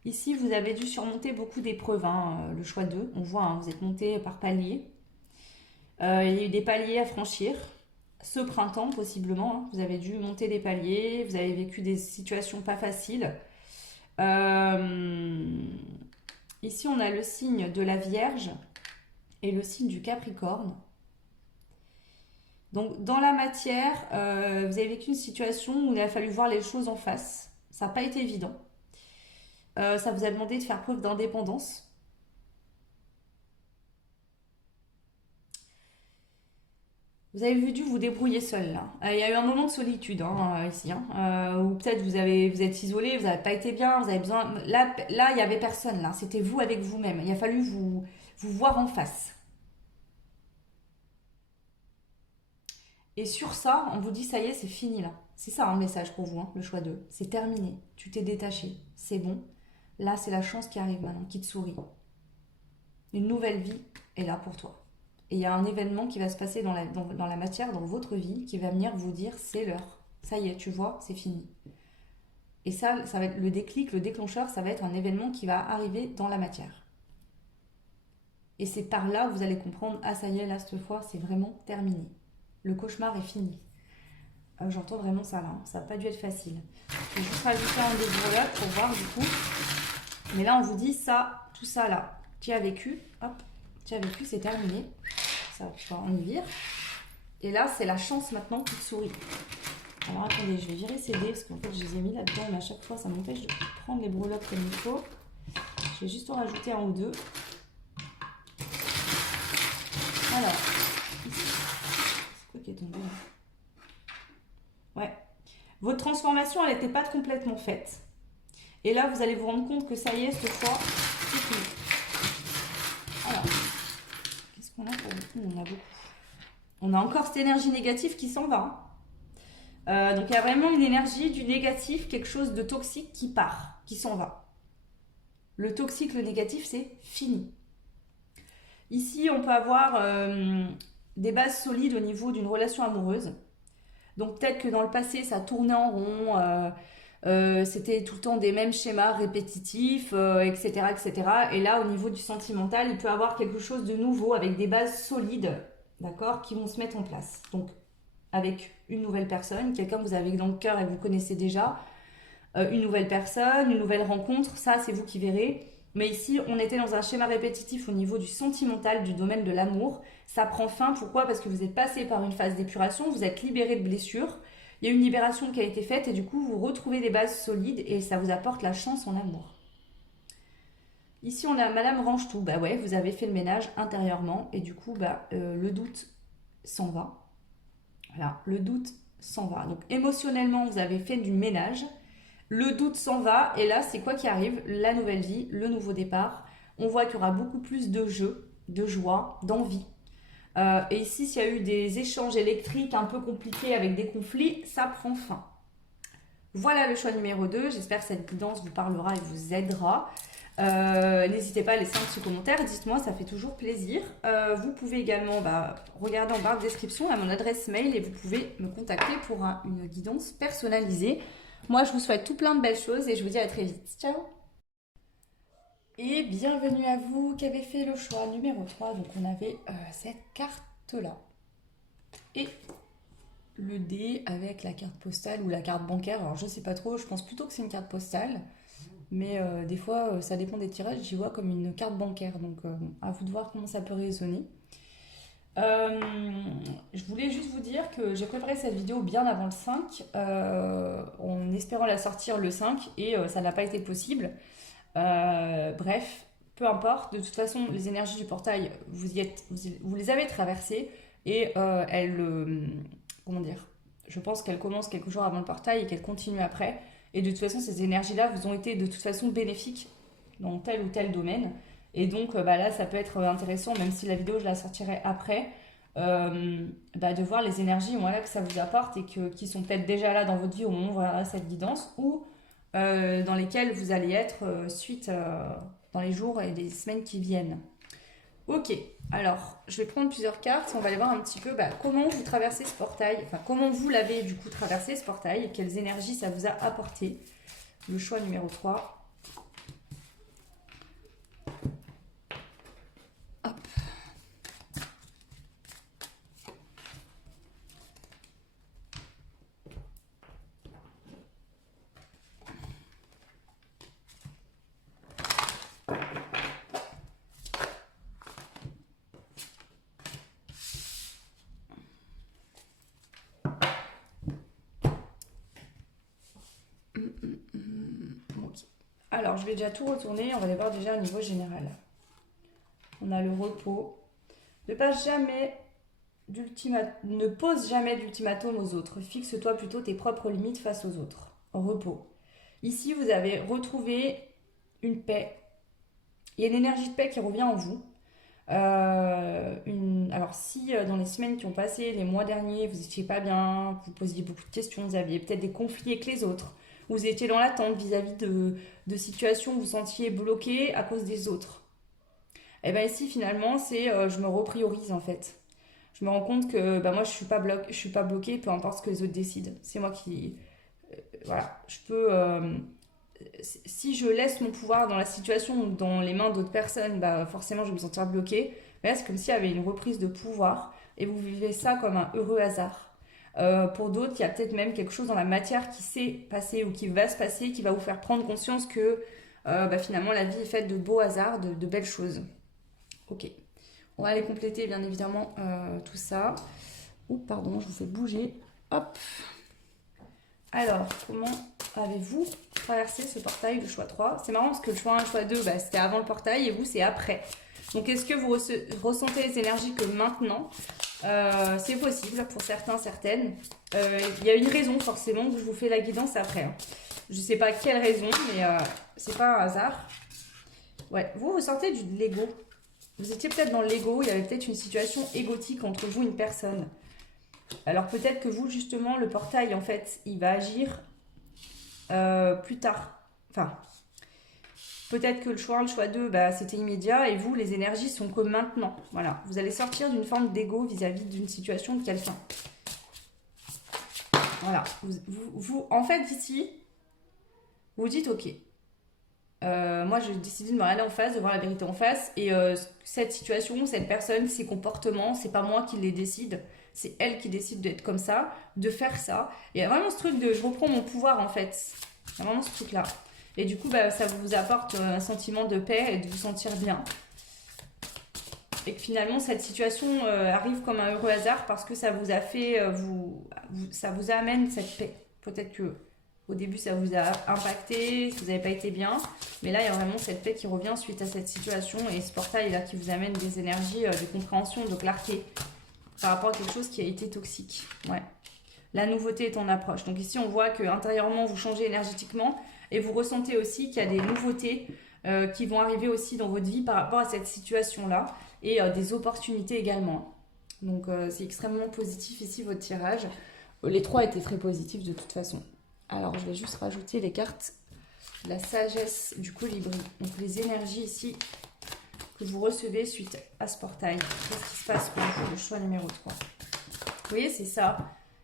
Ici, vous avez dû surmonter beaucoup d'épreuves, hein, le choix 2. On voit, hein, vous êtes monté par paliers. Il y a eu des paliers à franchir. Ce printemps, possiblement, hein, vous avez dû monter des paliers. Vous avez vécu des situations pas faciles. Euh, Ici, on a le signe de la Vierge et le signe du Capricorne. Donc, dans la matière, vous avez vécu une situation où il a fallu voir les choses en face. Ça n'a pas été évident. Ça vous a demandé de faire preuve d'indépendance. Vous avez dû vous débrouiller seul là. Il y a eu un moment de solitude hein, ici, hein, où peut-être vous êtes isolé, vous n'avez pas été bien, vous avez besoin. Là, il y avait personne là. C'était vous avec vous-même. Il a fallu vous voir en face. Et sur ça, on vous dit ça y est, c'est fini là. C'est ça un message pour vous, hein, le choix 2. C'est terminé. Tu t'es détaché. C'est bon. Là, c'est la chance qui arrive maintenant, qui te sourit. Une nouvelle vie est là pour toi. Et il y a un événement qui va se passer dans la matière, dans votre vie, qui va venir vous dire c'est l'heure. Ça y est, tu vois, c'est fini. Et ça va être le déclic, le déclencheur, ça va être un événement qui va arriver dans la matière. Et c'est par là où vous allez comprendre, ah ça y est, là, cette fois, c'est vraiment terminé. Le cauchemar est fini. J'entends vraiment ça là, hein. Ça n'a pas dû être facile. Je vais juste rajouter un développeur pour voir du coup. Mais là, on vous dit ça, tout ça là, tu as vécu, hop, tu as vécu, c'est terminé. Ça, on y vire. Et là, c'est la chance maintenant qui te sourit. Alors attendez, je vais virer ces dés parce qu'en fait, je les ai mis là-dedans, mais à chaque fois, ça m'empêche de prendre les breloques comme il faut. Je vais juste en rajouter un ou deux. Alors, c'est quoi qui est tombé là? Ouais. Votre transformation, elle n'était pas complètement faite. Et là, vous allez vous rendre compte que ça y est, cette fois, c'est fini. Alors, qu'est-ce qu'on a pour vous? On a beaucoup. On a encore cette énergie négative qui s'en va. Donc, il y a vraiment une énergie du négatif, quelque chose de toxique qui part, qui s'en va. Le toxique, le négatif, c'est fini. Ici, on peut avoir des bases solides au niveau d'une relation amoureuse. Donc peut-être que dans le passé, ça tournait en rond, c'était tout le temps des mêmes schémas répétitifs, etc., etc. Et là, au niveau du sentimental, il peut y avoir quelque chose de nouveau avec des bases solides, d'accord, qui vont se mettre en place. Donc avec une nouvelle personne, quelqu'un que vous avez dans le cœur et que vous connaissez déjà, une nouvelle personne, une nouvelle rencontre, ça c'est vous qui verrez. Mais ici, on était dans un schéma répétitif au niveau du sentimental, du domaine de l'amour. Ça prend fin, pourquoi? Parce que vous êtes passé par une phase d'épuration, vous êtes libéré de blessures, il y a une libération qui a été faite et du coup, vous retrouvez des bases solides et ça vous apporte la chance en amour. Ici, on a Madame Range-Tout. Bah ouais, vous avez fait le ménage intérieurement et du coup, le doute s'en va. Voilà, le doute s'en va. Donc émotionnellement, vous avez fait du ménage. Le doute s'en va et là, c'est quoi qui arrive? La nouvelle vie, le nouveau départ. On voit qu'il y aura beaucoup plus de jeu, de joie, d'envie. Et ici, s'il y a eu des échanges électriques un peu compliqués avec des conflits, ça prend fin. Voilà le choix numéro 2. J'espère que cette guidance vous parlera et vous aidera. N'hésitez pas à laisser un petit commentaire, dites-moi, ça fait toujours plaisir. Vous pouvez également regarder en barre de description à mon adresse mail et vous pouvez me contacter pour une guidance personnalisée. Moi, je vous souhaite tout plein de belles choses et je vous dis à très vite. Ciao! Et bienvenue à vous qui avez fait le choix numéro 3. Donc, on avait cette carte-là. Et le dé avec la carte postale ou la carte bancaire. Alors, je sais pas trop, je pense plutôt que c'est une carte postale. Mais des fois, ça dépend des tirages, j'y vois comme une carte bancaire. Donc, à vous de voir comment ça peut résonner. Je voulais juste vous dire que j'ai préparé cette vidéo bien avant le 5, en espérant la sortir le 5, et ça n'a pas été possible. Bref, peu importe. De toute façon, les énergies du portail, vous les avez traversées, et comment dire, je pense qu'elles commencent quelques jours avant le portail et qu'elles continuent après. Et de toute façon, ces énergies-là vous ont été de toute façon bénéfiques dans tel ou tel domaine. Et donc là, ça peut être intéressant, même si la vidéo, je la sortirai après, de voir les énergies voilà, que ça vous apporte et qui sont peut-être déjà là dans votre vie au moment où vous regardez cette guidance ou dans lesquelles vous allez être suite dans les jours et les semaines qui viennent. Ok, alors je vais prendre plusieurs cartes, on va aller voir un petit peu comment vous traversez ce portail, enfin comment vous l'avez du coup traversé ce portail, quelles énergies ça vous a apporté. Le choix numéro 3. Hop. Ok. Alors, je vais déjà tout retourner. On va aller voir déjà au niveau général. On a le repos. Ne pose jamais d'ultimatum aux autres. Fixe-toi plutôt tes propres limites face aux autres. Repos. Ici, vous avez retrouvé une paix. Il y a une énergie de paix qui revient en vous. Alors si dans les semaines qui ont passé, les mois derniers, vous n'étiez pas bien, vous posiez beaucoup de questions, vous aviez peut-être des conflits avec les autres, vous étiez dans l'attente vis-à-vis de situations où vous vous sentiez bloqué à cause des autres. Et bien ici finalement c'est je me repriorise en fait. Je me rends compte que moi je suis pas bloquée, peu importe ce que les autres décident. C'est moi qui voilà, je peux si je laisse mon pouvoir dans la situation ou dans les mains d'autres personnes, forcément je vais me sentir bloquée. Mais là, c'est comme s'il y avait une reprise de pouvoir et vous vivez ça comme un heureux hasard. Pour d'autres, il y a peut-être même quelque chose dans la matière qui s'est passé ou qui va se passer, qui va vous faire prendre conscience que finalement la vie est faite de beaux hasards, de belles choses. Ok. On va aller compléter bien évidemment tout ça. Ouh, pardon, je vous fais bouger. Hop. Alors, comment avez-vous traversé ce portail de choix 3? C'est marrant parce que le choix 1 et le choix 2, c'était avant le portail et vous, c'est après. Donc, est-ce que vous ressentez les énergies que maintenant c'est possible pour certains, certaines. Il y a une raison forcément que je vous fais la guidance après. Hein. Je ne sais pas quelle raison, mais c'est pas un hasard. Ouais, vous sortez de l'ego. Vous étiez peut-être dans l'ego, il y avait peut-être une situation égotique entre vous et une personne. Alors peut-être que vous, justement, le portail, en fait, il va agir plus tard. Enfin, peut-être que le choix 1, le choix 2, c'était immédiat et vous, les énergies sont que maintenant. Voilà, vous allez sortir d'une forme d'ego vis-à-vis d'une situation de quelqu'un. Voilà, vous en fait, ici, vous dites, ok, moi, j'ai décidé de me regarder en face, de voir la vérité en face et cette situation, cette personne, ses comportements, c'est pas moi qui les décide. C'est elle qui décide d'être comme ça, de faire ça. Il y a vraiment ce truc de je reprends mon pouvoir en fait. Il y a vraiment ce truc-là. Et du coup, ça vous apporte un sentiment de paix et de vous sentir bien. Et que finalement, cette situation arrive comme un heureux hasard parce que ça vous a fait, ça vous amène cette paix. Peut-être que au début, ça vous a impacté, vous n'avez pas été bien. Mais là, il y a vraiment cette paix qui revient suite à cette situation et ce portail-là qui vous amène des énergies de compréhension, de clarté par rapport à quelque chose qui a été toxique. Ouais. La nouveauté est en approche. Donc ici, on voit que intérieurement, vous changez énergétiquement et vous ressentez aussi qu'il y a des nouveautés qui vont arriver aussi dans votre vie par rapport à cette situation-là et des opportunités également. Donc c'est extrêmement positif ici votre tirage. Les trois étaient très positifs de toute façon. Alors je vais juste rajouter les cartes de la sagesse du colibri. Donc les énergies ici que vous recevez suite à ce portail. Qu'est-ce qui se passe pour vous, le choix numéro 3? Vous voyez, c'est ça.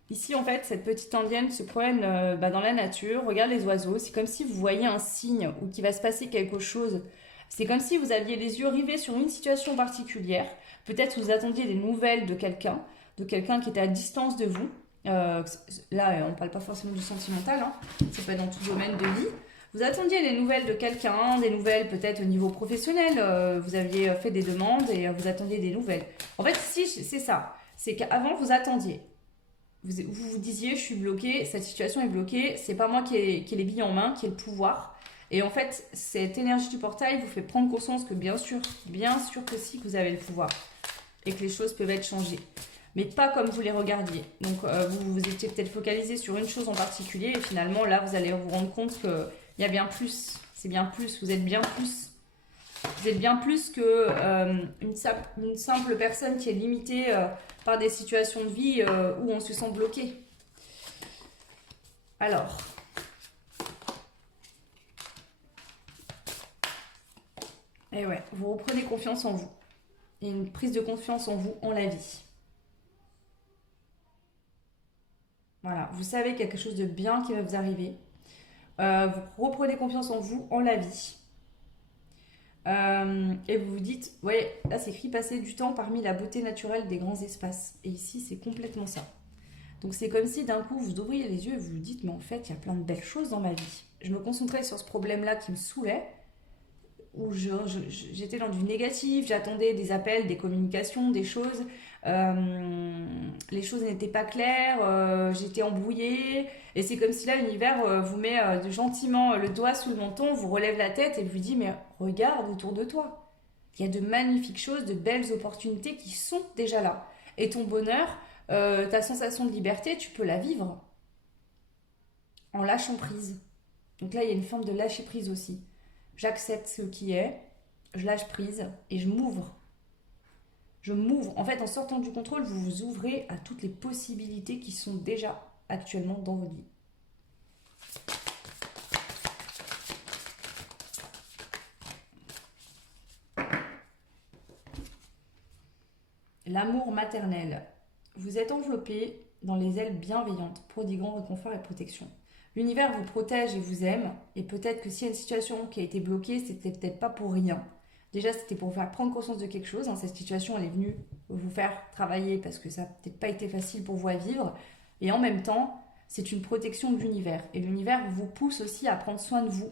Ici, en fait, cette petite indienne se promène dans la nature, regarde les oiseaux. C'est comme si vous voyez un signe ou qu'il va se passer quelque chose. C'est comme si vous aviez les yeux rivés sur une situation particulière. Peut-être vous attendiez des nouvelles de quelqu'un qui était à distance de vous. Là, on ne parle pas forcément du sentimental, hein. C'est pas dans tout domaine de vie. Vous attendiez des nouvelles de quelqu'un, des nouvelles peut-être au niveau professionnel. Vous aviez fait des demandes et vous attendiez des nouvelles. En fait, si c'est ça. C'est qu'avant, vous attendiez. Vous disiez, je suis bloquée, cette situation est bloquée, c'est pas moi qui ai les billes en main, qui ai le pouvoir. Et en fait, cette énergie du portail vous fait prendre conscience que bien sûr que si, que vous avez le pouvoir. Et que les choses peuvent être changées. Mais pas comme vous les regardiez. Donc vous étiez peut-être focalisé sur une chose en particulier et finalement là, vous allez vous rendre compte qu'il y a bien plus. C'est bien plus, vous êtes bien plus. Vous êtes bien plus que une simple personne qui est limitée par des situations de vie où on se sent bloqué. Alors, et ouais, vous reprenez confiance en vous. Et une prise de confiance en vous, en la vie. Voilà, vous savez qu'il y a quelque chose de bien qui va vous arriver. Vous reprenez confiance en vous, en la vie. Et vous vous dites, ouais, là c'est écrit passer du temps parmi la beauté naturelle des grands espaces. Et ici, c'est complètement ça. Donc c'est comme si d'un coup, vous ouvriez les yeux et vous vous dites, mais en fait, il y a plein de belles choses dans ma vie. Je me concentrais sur ce problème-là qui me saoulait, où j'étais dans du négatif, j'attendais des appels, des communications, des choses. Les choses n'étaient pas claires, j'étais embrouillée. Et c'est comme si là, l'univers vous met gentiment le doigt sous le menton, vous relève la tête et vous dit, mais regarde autour de toi. Il y a de magnifiques choses, de belles opportunités qui sont déjà là. Et ton bonheur, ta sensation de liberté, tu peux la vivre en lâchant prise. Donc là, il y a une forme de lâcher prise aussi. J'accepte ce qui est, je lâche prise et je m'ouvre. Je m'ouvre. En fait, en sortant du contrôle, vous vous ouvrez à toutes les possibilités qui sont déjà actuellement dans votre vie. L'amour maternel. Vous êtes enveloppé dans les ailes bienveillantes, prodiguant réconfort et protection. L'univers vous protège et vous aime, et peut-être que s'il y a une situation qui a été bloquée, c'était peut-être pas pour rien. Déjà, c'était pour vous faire prendre conscience de quelque chose. Cette situation, elle est venue vous faire travailler parce que ça n'a peut-être pas été facile pour vous à vivre. Et en même temps, c'est une protection de l'univers. Et l'univers vous pousse aussi à prendre soin de vous.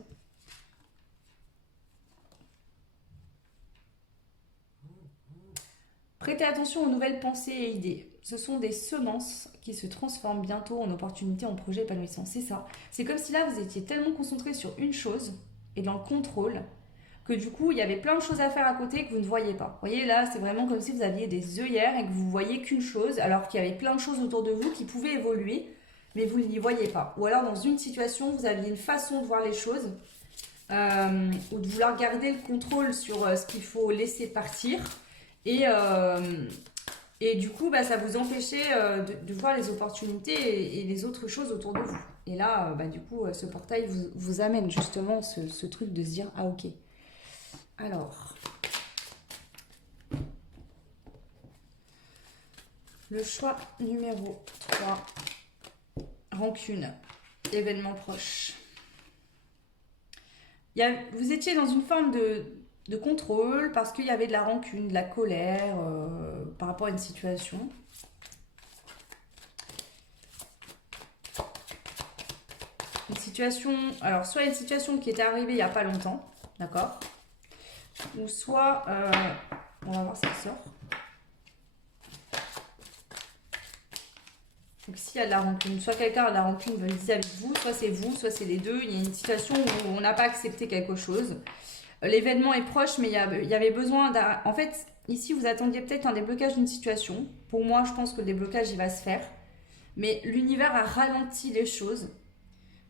Prêtez attention aux nouvelles pensées et idées. Ce sont des semences qui se transforment bientôt en opportunités, en projets épanouissants. C'est ça. C'est comme si là, vous étiez tellement concentré sur une chose et dans le contrôle que du coup, il y avait plein de choses à faire à côté que vous ne voyez pas. Vous voyez, là, c'est vraiment comme si vous aviez des œillères et que vous voyez qu'une chose, alors qu'il y avait plein de choses autour de vous qui pouvaient évoluer, mais vous ne les voyez pas. Ou alors, dans une situation, vous aviez une façon de voir les choses, ou de vouloir garder le contrôle sur ce qu'il faut laisser partir. Et du coup, bah, ça vous empêchait de voir les opportunités et les autres choses autour de vous. Et là, bah, du coup, ce portail vous amène justement ce truc de se dire, ah ok. Alors, le choix numéro 3, rancune, événement proche. Vous étiez dans une forme de contrôle parce qu'il y avait de la rancune, de la colère par rapport à une situation. Une situation, alors soit une situation qui était arrivée il n'y a pas longtemps, d'accord ? Ou soit, on va voir ce qui sort. Donc s'il y a de la rancune, soit quelqu'un a de la rancune vis-à-vis de vous, soit c'est les deux. Il y a une situation où on n'a pas accepté quelque chose. L'événement est proche, mais il y avait besoin d'un... En fait, ici, vous attendiez peut-être un déblocage d'une situation. Pour moi, je pense que le déblocage, il va se faire. Mais l'univers a ralenti les choses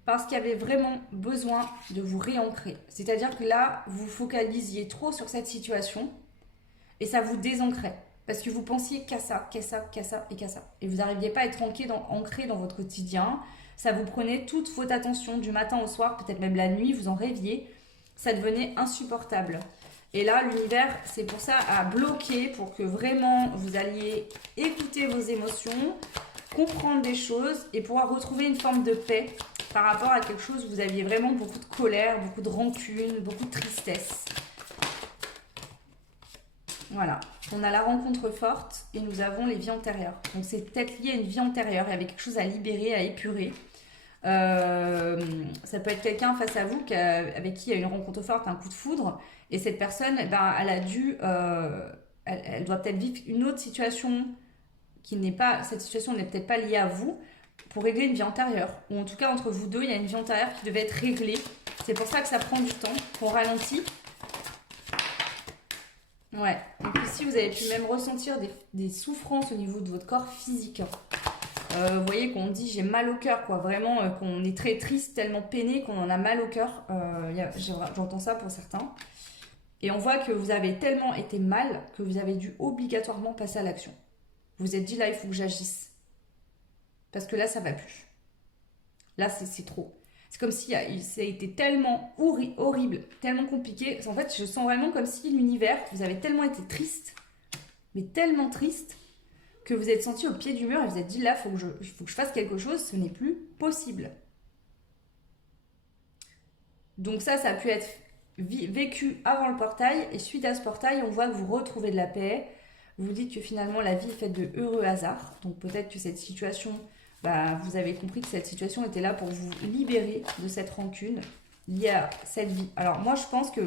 parce qu'il y avait vraiment besoin de vous réancrer. C'est-à-dire que là, vous focalisiez trop sur cette situation et ça vous désancrait. Parce que vous pensiez qu'à ça, qu'à ça, qu'à ça et qu'à ça. Et vous n'arriviez pas à être ancré dans votre quotidien. Ça vous prenait toute votre attention du matin au soir, peut-être même la nuit, vous en rêviez. Ça devenait insupportable. Et là, l'univers, c'est pour ça, a bloqué pour que vraiment vous alliez écouter vos émotions, comprendre des choses et pouvoir retrouver une forme de paix par rapport à quelque chose où vous aviez vraiment beaucoup de colère, beaucoup de rancune, beaucoup de tristesse. Voilà, on a la rencontre forte et nous avons les vies antérieures. Donc c'est peut-être lié à une vie antérieure, il y avait quelque chose à libérer, à épurer. Ça peut être quelqu'un face à vous avec qui il y a une rencontre forte, un coup de foudre, et cette personne, ben, elle a dû, elle doit peut-être vivre une autre situation qui n'est pas, cette situation n'est peut-être pas liée à vous, pour régler une vie antérieure. Ou en tout cas, entre vous deux, il y a une vie antérieure qui devait être réglée. C'est pour ça que ça prend du temps, qu'on ralentit. Ouais, donc ici, vous avez pu même ressentir des souffrances au niveau de votre corps physique. Vous voyez qu'on dit j'ai mal au cœur, quoi. Vraiment, qu'on est très triste, tellement peiné qu'on en a mal au cœur. J'entends ça pour certains. Et on voit que vous avez tellement été mal que vous avez dû obligatoirement passer à l'action. Vous vous êtes dit là, il faut que j'agisse. Parce que là, ça va plus. Là, c'est trop. C'est comme si ça a été tellement horrible, tellement compliqué. En fait, je sens vraiment comme si l'univers, vous avez tellement été triste, mais tellement triste, que vous êtes senti au pied du mur et vous êtes dit là, il faut que je fasse quelque chose, ce n'est plus possible. Donc ça a pu être vécu avant le portail et suite à ce portail, on voit que vous retrouvez de la paix. Vous dites que finalement la vie est faite de heureux hasards. Donc peut-être que cette situation, vous avez compris que cette situation était là pour vous libérer de cette rancune liée à cette vie. Alors moi je pense que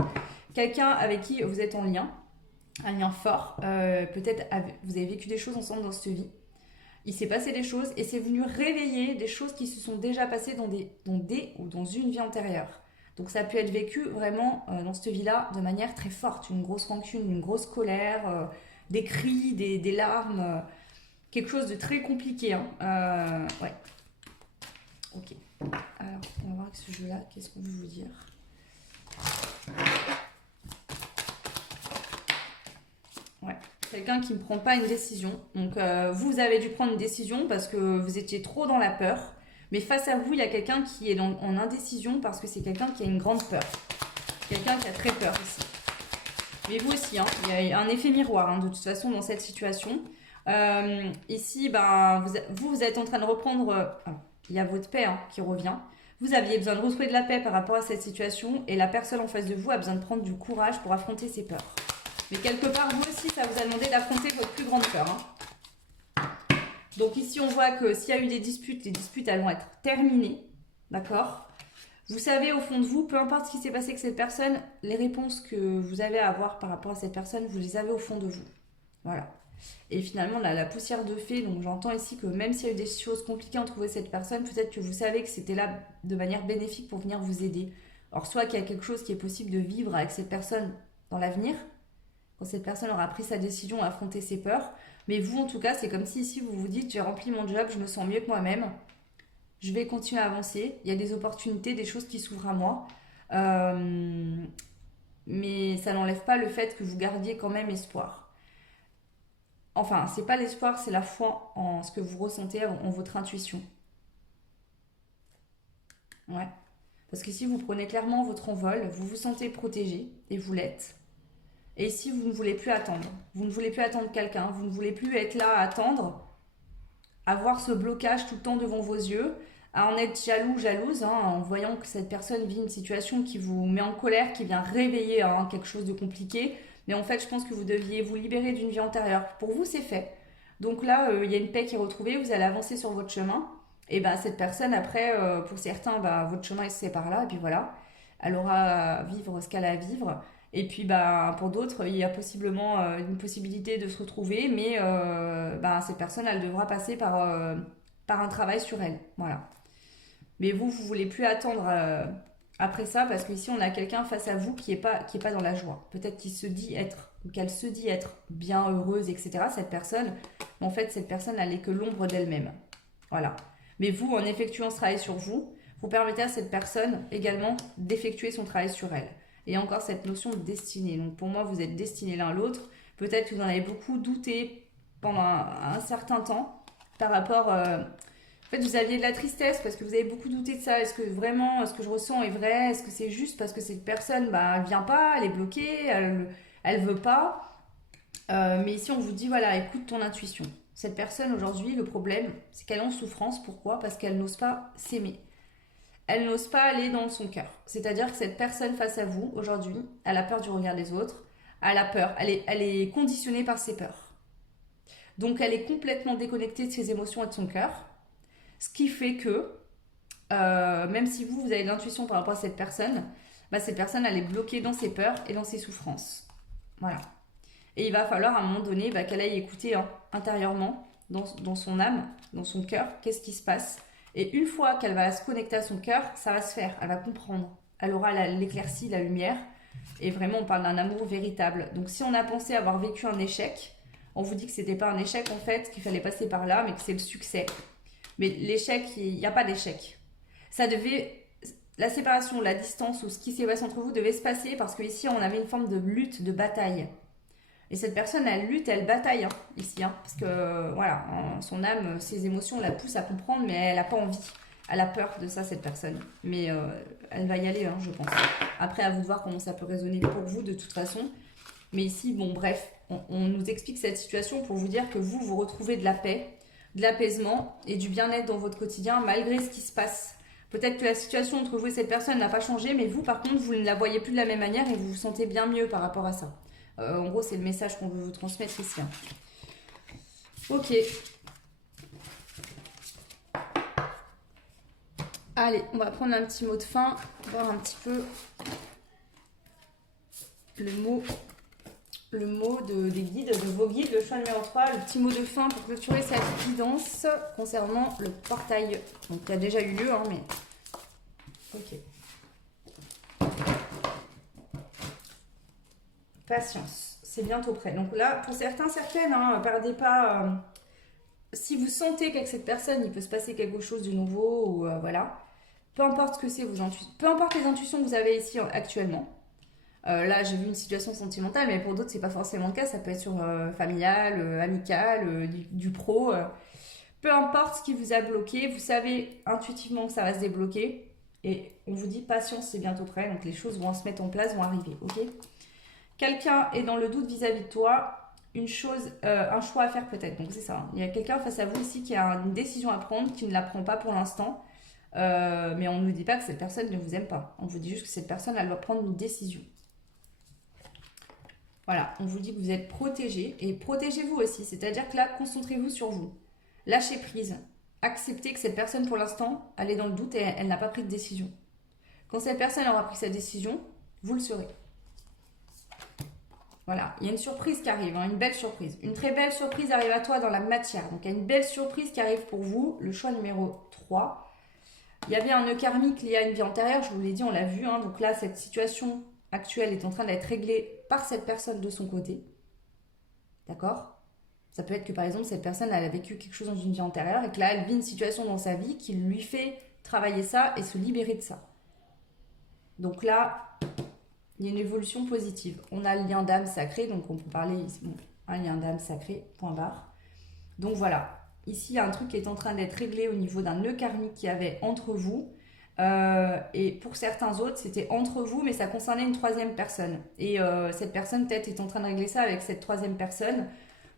quelqu'un avec qui vous êtes en lien, un lien fort, peut-être vous avez vécu des choses ensemble dans cette vie. Il s'est passé des choses et c'est venu réveiller des choses qui se sont déjà passées dans une vie antérieure. Donc ça a pu être vécu vraiment dans cette vie-là de manière très forte, une grosse rancune, une grosse colère, des cris, des larmes, quelque chose de très compliqué. Hein. Ouais. Ok. Alors, on va voir avec ce jeu-là, qu'est-ce qu'on veut vous dire. Ouais. Quelqu'un qui ne prend pas une décision. Donc vous avez dû prendre une décision parce que vous étiez trop dans la peur. Mais face à vous, il y a quelqu'un qui est en indécision parce que c'est quelqu'un qui a une grande peur. Quelqu'un qui a très peur ici. Mais vous aussi, hein, il y a un effet miroir hein, de toute façon dans cette situation. Ici, vous êtes en train de reprendre... il y a votre paix hein, qui revient. Vous aviez besoin de retrouver de la paix par rapport à cette situation et la personne en face de vous a besoin de prendre du courage pour affronter ses peurs. Mais quelque part, vous aussi, ça vous a demandé d'affronter votre plus grande peur. Hein. Donc ici, on voit que s'il y a eu des disputes, les disputes, elles vont être terminées. D'accord ? Vous savez au fond de vous, peu importe ce qui s'est passé avec cette personne, les réponses que vous avez à avoir par rapport à cette personne, vous les avez au fond de vous. Voilà. Et finalement, la poussière de fée, donc j'entends ici que même s'il y a eu des choses compliquées à trouver cette personne, peut-être que vous savez que c'était là de manière bénéfique pour venir vous aider. Alors soit qu'il y a quelque chose qui est possible de vivre avec cette personne dans l'avenir, quand cette personne aura pris sa décision à affronter ses peurs. Mais vous, en tout cas, c'est comme si ici, vous vous dites, j'ai rempli mon job, je me sens mieux que moi-même. Je vais continuer à avancer. Il y a des opportunités, des choses qui s'ouvrent à moi. Mais ça n'enlève pas le fait que vous gardiez quand même espoir. Enfin, c'est pas l'espoir, c'est la foi en ce que vous ressentez, en votre intuition. Ouais. Parce que si vous prenez clairement votre envol, vous vous sentez protégé, et vous l'êtes. Et si vous ne voulez plus attendre, vous ne voulez plus attendre quelqu'un, vous ne voulez plus être là à attendre, à voir ce blocage tout le temps devant vos yeux, à en être jalouse, hein, en voyant que cette personne vit une situation qui vous met en colère, qui vient réveiller hein, quelque chose de compliqué. Mais en fait, je pense que vous deviez vous libérer d'une vie antérieure. Pour vous, c'est fait. Donc là, il y a une paix qui est retrouvée, vous allez avancer sur votre chemin. Et cette personne, après, pour certains, votre chemin il se sépare là, et puis voilà. Elle aura à vivre ce qu'elle a à vivre. Et puis pour d'autres, il y a possiblement une possibilité de se retrouver, mais cette personne, elle devra passer par un travail sur elle. Voilà. Mais vous voulez plus attendre après ça, parce qu'ici, on a quelqu'un face à vous qui est pas dans la joie. Peut-être qu'elle se dit être bien heureuse, etc., cette personne. Mais en fait, cette personne, elle n'est que l'ombre d'elle-même. Voilà. Mais vous, en effectuant ce travail sur vous, vous permettez à cette personne également d'effectuer son travail sur elle. Et encore cette notion de destinée. Donc pour moi, vous êtes destinés l'un à l'autre. Peut-être que vous en avez beaucoup douté pendant un certain temps par rapport... En fait, vous aviez de la tristesse parce que vous avez beaucoup douté de ça. Est-ce que vraiment, ce que je ressens est vrai? Est-ce que c'est juste parce que cette personne, elle vient pas, elle est bloquée, elle veut pas. Mais ici, on vous dit, voilà, écoute ton intuition. Cette personne, aujourd'hui, le problème, c'est qu'elle est en souffrance. Pourquoi? Parce qu'elle n'ose pas s'aimer. Elle n'ose pas aller dans son cœur. C'est-à-dire que cette personne face à vous, aujourd'hui, elle a peur du regard des autres, elle a peur, elle est conditionnée par ses peurs. Donc elle est complètement déconnectée de ses émotions et de son cœur, ce qui fait que, même si vous avez de l'intuition par rapport à cette personne, elle est bloquée dans ses peurs et dans ses souffrances. Voilà. Et il va falloir à un moment donné qu'elle aille écouter intérieurement, dans son âme, dans son cœur, qu'est-ce qui se passe. Et une fois qu'elle va se connecter à son cœur, ça va se faire, elle va comprendre. Elle aura l'éclaircie, la lumière. Et vraiment, on parle d'un amour véritable. Donc si on a pensé avoir vécu un échec, on vous dit que c'était pas un échec en fait, qu'il fallait passer par là, mais que c'est le succès. Mais l'échec, il n'y a pas d'échec. la séparation, la distance ou ce qui s'est passé entre vous devait se passer parce qu'ici on avait une forme de lutte, de bataille. Et cette personne, elle lutte, elle bataille ici, parce que voilà, son âme, ses émotions la poussent à comprendre, mais elle n'a pas envie. Elle a peur de ça, cette personne. Mais elle va y aller, je pense. Après, à vous de voir comment ça peut résonner pour vous, de toute façon. Mais ici, bon, bref, on nous explique cette situation pour vous dire que vous retrouvez de la paix, de l'apaisement et du bien-être dans votre quotidien, malgré ce qui se passe. Peut-être que la situation entre vous et cette personne n'a pas changé, mais vous, par contre, vous ne la voyez plus de la même manière et vous vous sentez bien mieux par rapport à ça. En gros, c'est le message qu'on veut vous transmettre ici. Ok. Allez, on va prendre un petit mot de fin, voir un petit peu le mot des guides, de vos guides, le choix numéro 3, le petit mot de fin pour clôturer cette guidance concernant le portail. Donc, il a déjà eu lieu, mais... Ok. Patience, c'est bientôt prêt. Donc là, pour certains, certaines, perdez pas... si vous sentez qu'avec cette personne, il peut se passer quelque chose de nouveau, ou voilà, peu importe ce que c'est, peu importe les intuitions que vous avez ici actuellement. Là, j'ai vu une situation sentimentale, mais pour d'autres, c'est pas forcément le cas. Ça peut être sur familial, amical, du pro. Peu importe ce qui vous a bloqué, vous savez intuitivement que ça va se débloquer. Et on vous dit patience, c'est bientôt prêt. Donc les choses vont se mettre en place, vont arriver. Ok ? Quelqu'un est dans le doute vis-à-vis de toi, un choix à faire peut-être. Donc c'est ça. Il y a quelqu'un face à vous ici qui a une décision à prendre, qui ne la prend pas pour l'instant. Mais on ne nous dit pas que cette personne ne vous aime pas. On vous dit juste que cette personne, elle doit prendre une décision. Voilà, on vous dit que vous êtes protégé. Et protégez-vous aussi. C'est-à-dire que là, concentrez-vous sur vous. Lâchez prise. Acceptez que cette personne, pour l'instant, elle est dans le doute et elle n'a pas pris de décision. Quand cette personne aura pris sa décision, vous le saurez. Voilà, il y a une surprise qui arrive, une belle surprise. Une très belle surprise arrive à toi dans la matière. Donc, il y a une belle surprise qui arrive pour vous. Le choix numéro 3. Il y avait un nœud karmique lié à une vie antérieure. Je vous l'ai dit, on l'a vu. Donc là, cette situation actuelle est en train d'être réglée par cette personne de son côté. D'accord ? Ça peut être que, par exemple, cette personne, elle a vécu quelque chose dans une vie antérieure et que là, elle vit une situation dans sa vie qui lui fait travailler ça et se libérer de ça. Donc là... il y a une évolution positive. On a le lien d'âme sacré, donc on peut parler ici. Bon, un lien d'âme sacré, point barre. Donc voilà, ici il y a un truc qui est en train d'être réglé au niveau d'un nœud karmique qu'il y avait entre vous. Et pour certains autres, c'était entre vous, mais ça concernait une troisième personne. Et cette personne peut-être est en train de régler ça avec cette troisième personne.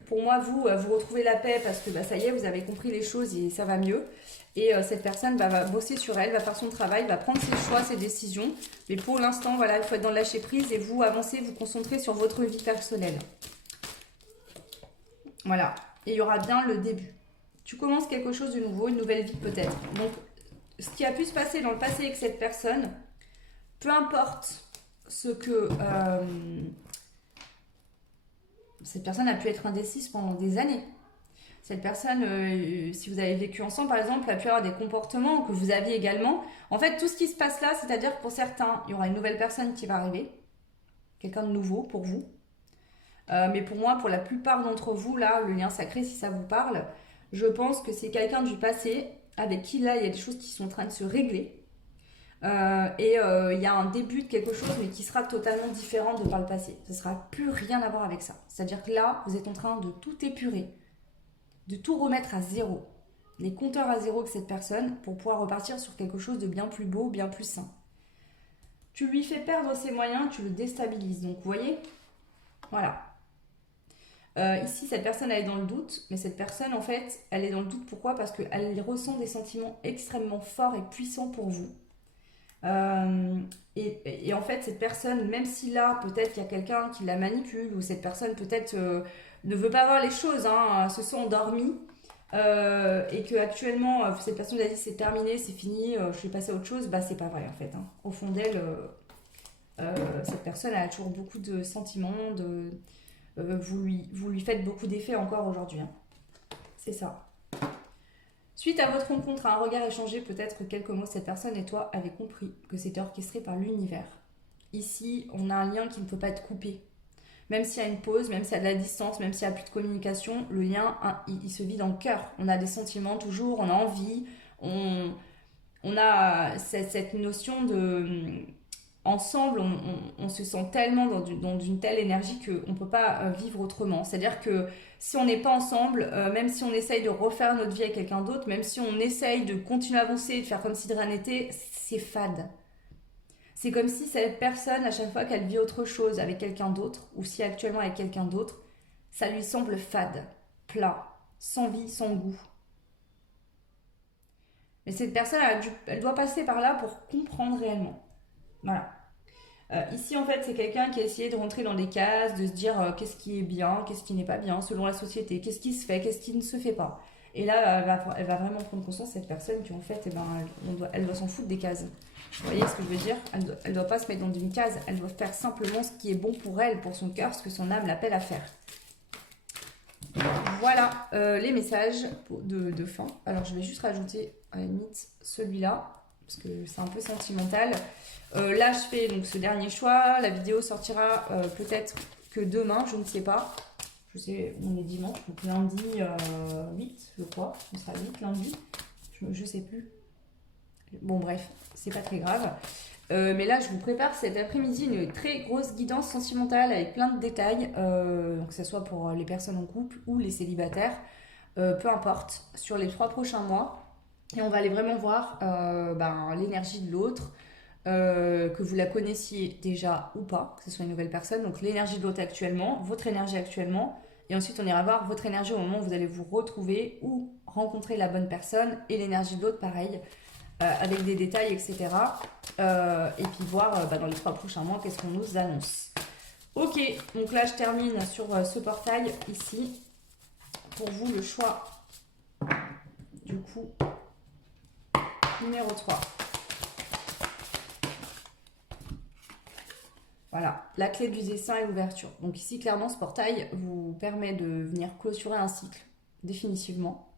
Pour moi, vous retrouvez la paix parce que ça y est, vous avez compris les choses et ça va mieux. Et cette personne va bosser sur elle, va faire son travail, va prendre ses choix, ses décisions. Mais pour l'instant, voilà, il faut être dans le lâcher prise et vous avancez, vous concentrez sur votre vie personnelle. Voilà. Et il y aura bien le début. Tu commences quelque chose de nouveau, une nouvelle vie peut-être. Donc, ce qui a pu se passer dans le passé avec cette personne, peu importe ce que... cette personne a pu être indécise pendant des années. Cette personne, si vous avez vécu ensemble par exemple, a pu avoir des comportements que vous aviez également. En fait, tout ce qui se passe là, c'est-à-dire que pour certains, il y aura une nouvelle personne qui va arriver. Quelqu'un de nouveau pour vous. Mais pour moi, pour la plupart d'entre vous, là, le lien sacré, si ça vous parle, je pense que c'est quelqu'un du passé avec qui là, il y a des choses qui sont en train de se régler. Il y a un début de quelque chose mais qui sera totalement différent de par le passé. Ça ne sera plus rien à voir avec ça. C'est-à-dire que là, vous êtes en train de tout épurer, de tout remettre à zéro. Les compteurs à zéro avec cette personne pour pouvoir repartir sur quelque chose de bien plus beau, bien plus sain. Tu lui fais perdre ses moyens, tu le déstabilises. Donc vous voyez, voilà. Ici, cette personne, elle est dans le doute, mais cette personne, en fait, elle est dans le doute. Pourquoi ? Parce qu'elle ressent des sentiments extrêmement forts et puissants pour vous. Et en fait, cette personne, même si là, peut-être qu'il y a quelqu'un qui la manipule, ou cette personne peut-être ne veut pas voir les choses, se sent endormie, et que actuellement cette personne lui a dit c'est terminé, c'est fini, je suis passée à autre chose, c'est pas vrai en fait. Au fond d'elle, cette personne elle a toujours beaucoup de sentiments, vous lui faites beaucoup d'effets encore aujourd'hui. C'est ça. Suite à votre rencontre, à un regard échangé, peut-être quelques mots, cette personne et toi avez compris que c'était orchestré par l'univers. Ici, on a un lien qui ne peut pas être coupé. Même s'il y a une pause, même s'il y a de la distance, même s'il n'y a plus de communication, le lien, il se vit dans le cœur. On a des sentiments toujours, on a envie, On a cette notion de ensemble, on se sent tellement dans une telle énergie qu'on ne peut pas vivre autrement. C'est-à-dire que si on n'est pas ensemble, même si on essaye de refaire notre vie avec quelqu'un d'autre, même si on essaye de continuer à avancer, de faire comme si de rien n'était, c'est fade. C'est comme si cette personne, à chaque fois qu'elle vit autre chose avec quelqu'un d'autre, ou si actuellement avec quelqu'un d'autre, ça lui semble fade, plat, sans vie, sans goût. Mais cette personne, elle doit passer par là pour comprendre réellement. Voilà. Ici, en fait, c'est quelqu'un qui a essayé de rentrer dans des cases, de se dire qu'est-ce qui est bien, qu'est-ce qui n'est pas bien selon la société, qu'est-ce qui se fait, qu'est-ce qui ne se fait pas. Et là, elle va vraiment prendre conscience, cette personne, qu'en fait, eh ben, elle doit s'en foutre des cases. Vous voyez ce que je veux dire? Elle doit pas se mettre dans une case, elle doit faire simplement ce qui est bon pour elle, pour son cœur, ce que son âme l'appelle à faire. Voilà les messages de fin. Alors, je vais juste rajouter, à la limite, celui-là, parce que c'est un peu sentimental. Là, je fais donc ce dernier choix. La vidéo sortira peut-être que demain, je ne sais pas. Je sais, on est dimanche, donc lundi 8, je crois. On sera 8 lundi. Je sais plus. Bon, bref, c'est pas très grave. Mais là, je vous prépare cet après-midi une très grosse guidance sentimentale avec plein de détails, que ce soit pour les personnes en couple ou les célibataires, peu importe, sur les 3 prochains mois. Et on va aller vraiment voir l'énergie de l'autre, que vous la connaissiez déjà ou pas, que ce soit une nouvelle personne. Donc l'énergie de l'autre actuellement, votre énergie actuellement. Et ensuite, on ira voir votre énergie au moment où vous allez vous retrouver ou rencontrer la bonne personne. Et l'énergie de l'autre, pareil, avec des détails, etc. Et puis voir dans les 3 prochains mois, qu'est-ce qu'on nous annonce. Ok, donc là, je termine sur ce portail ici. Pour vous, le choix, du coup, numéro 3. Voilà, la clé du dessin et l'ouverture. Donc ici, clairement, ce portail vous permet de venir clôturer un cycle, définitivement.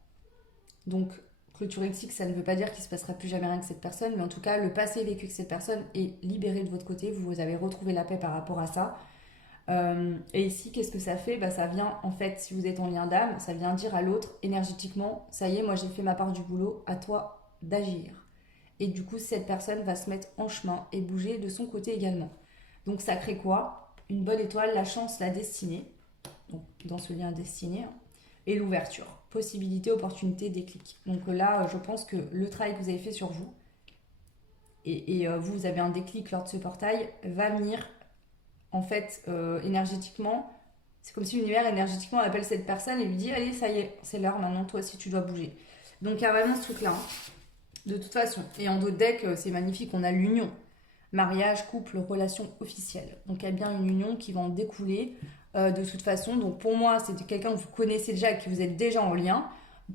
Donc, clôturer le cycle, ça ne veut pas dire qu'il ne se passera plus jamais rien avec cette personne, mais en tout cas, le passé vécu avec cette personne est libéré de votre côté. Vous avez retrouvé la paix par rapport à ça. Et ici, qu'est-ce que ça fait? Ça vient, en fait, si vous êtes en lien d'âme, ça vient dire à l'autre, énergétiquement, ça y est, moi j'ai fait ma part du boulot, à toi d'agir. Et du coup, cette personne va se mettre en chemin et bouger de son côté également. Donc ça crée quoi? Une bonne étoile, la chance, la destinée. Donc dans ce lien destiné. Et l'ouverture. Possibilité, opportunité, déclic. Donc là, je pense que le travail que vous avez fait sur vous, et vous avez un déclic lors de ce portail, va venir, en fait, énergétiquement. C'est comme si l'univers, énergétiquement, appelle cette personne et lui dit, allez, ça y est, c'est l'heure, maintenant, toi aussi, tu dois bouger. Donc il y a vraiment ce truc-là, de toute façon. Et en d'autres decks, c'est magnifique, on a l'union. Mariage, couple, relation officielle. Donc il y a bien une union qui va en découler de toute façon. Donc pour moi, c'est quelqu'un que vous connaissez déjà et que vous êtes déjà en lien.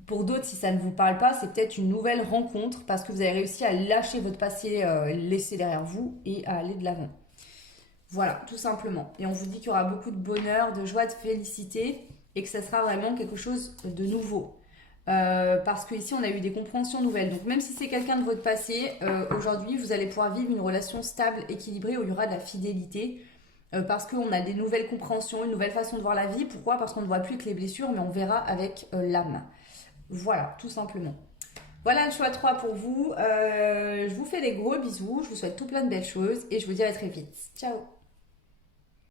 Pour d'autres, si ça ne vous parle pas, c'est peut-être une nouvelle rencontre parce que vous avez réussi à lâcher votre passé, laisser derrière vous et à aller de l'avant. Voilà, tout simplement. Et on vous dit qu'il y aura beaucoup de bonheur, de joie, de félicité et que ça sera vraiment quelque chose de nouveau. Parce qu'ici on a eu des compréhensions nouvelles. Donc même si c'est quelqu'un de votre passé, aujourd'hui vous allez pouvoir vivre une relation stable, équilibrée où il y aura de la fidélité. Parce qu'on a des nouvelles compréhensions, une nouvelle façon de voir la vie. Pourquoi? Parce qu'on ne voit plus que les blessures, mais on verra avec l'âme. Voilà, tout simplement. Voilà le choix 3 pour vous. Je vous fais des gros bisous, je vous souhaite tout plein de belles choses et je vous dis à très vite. Ciao!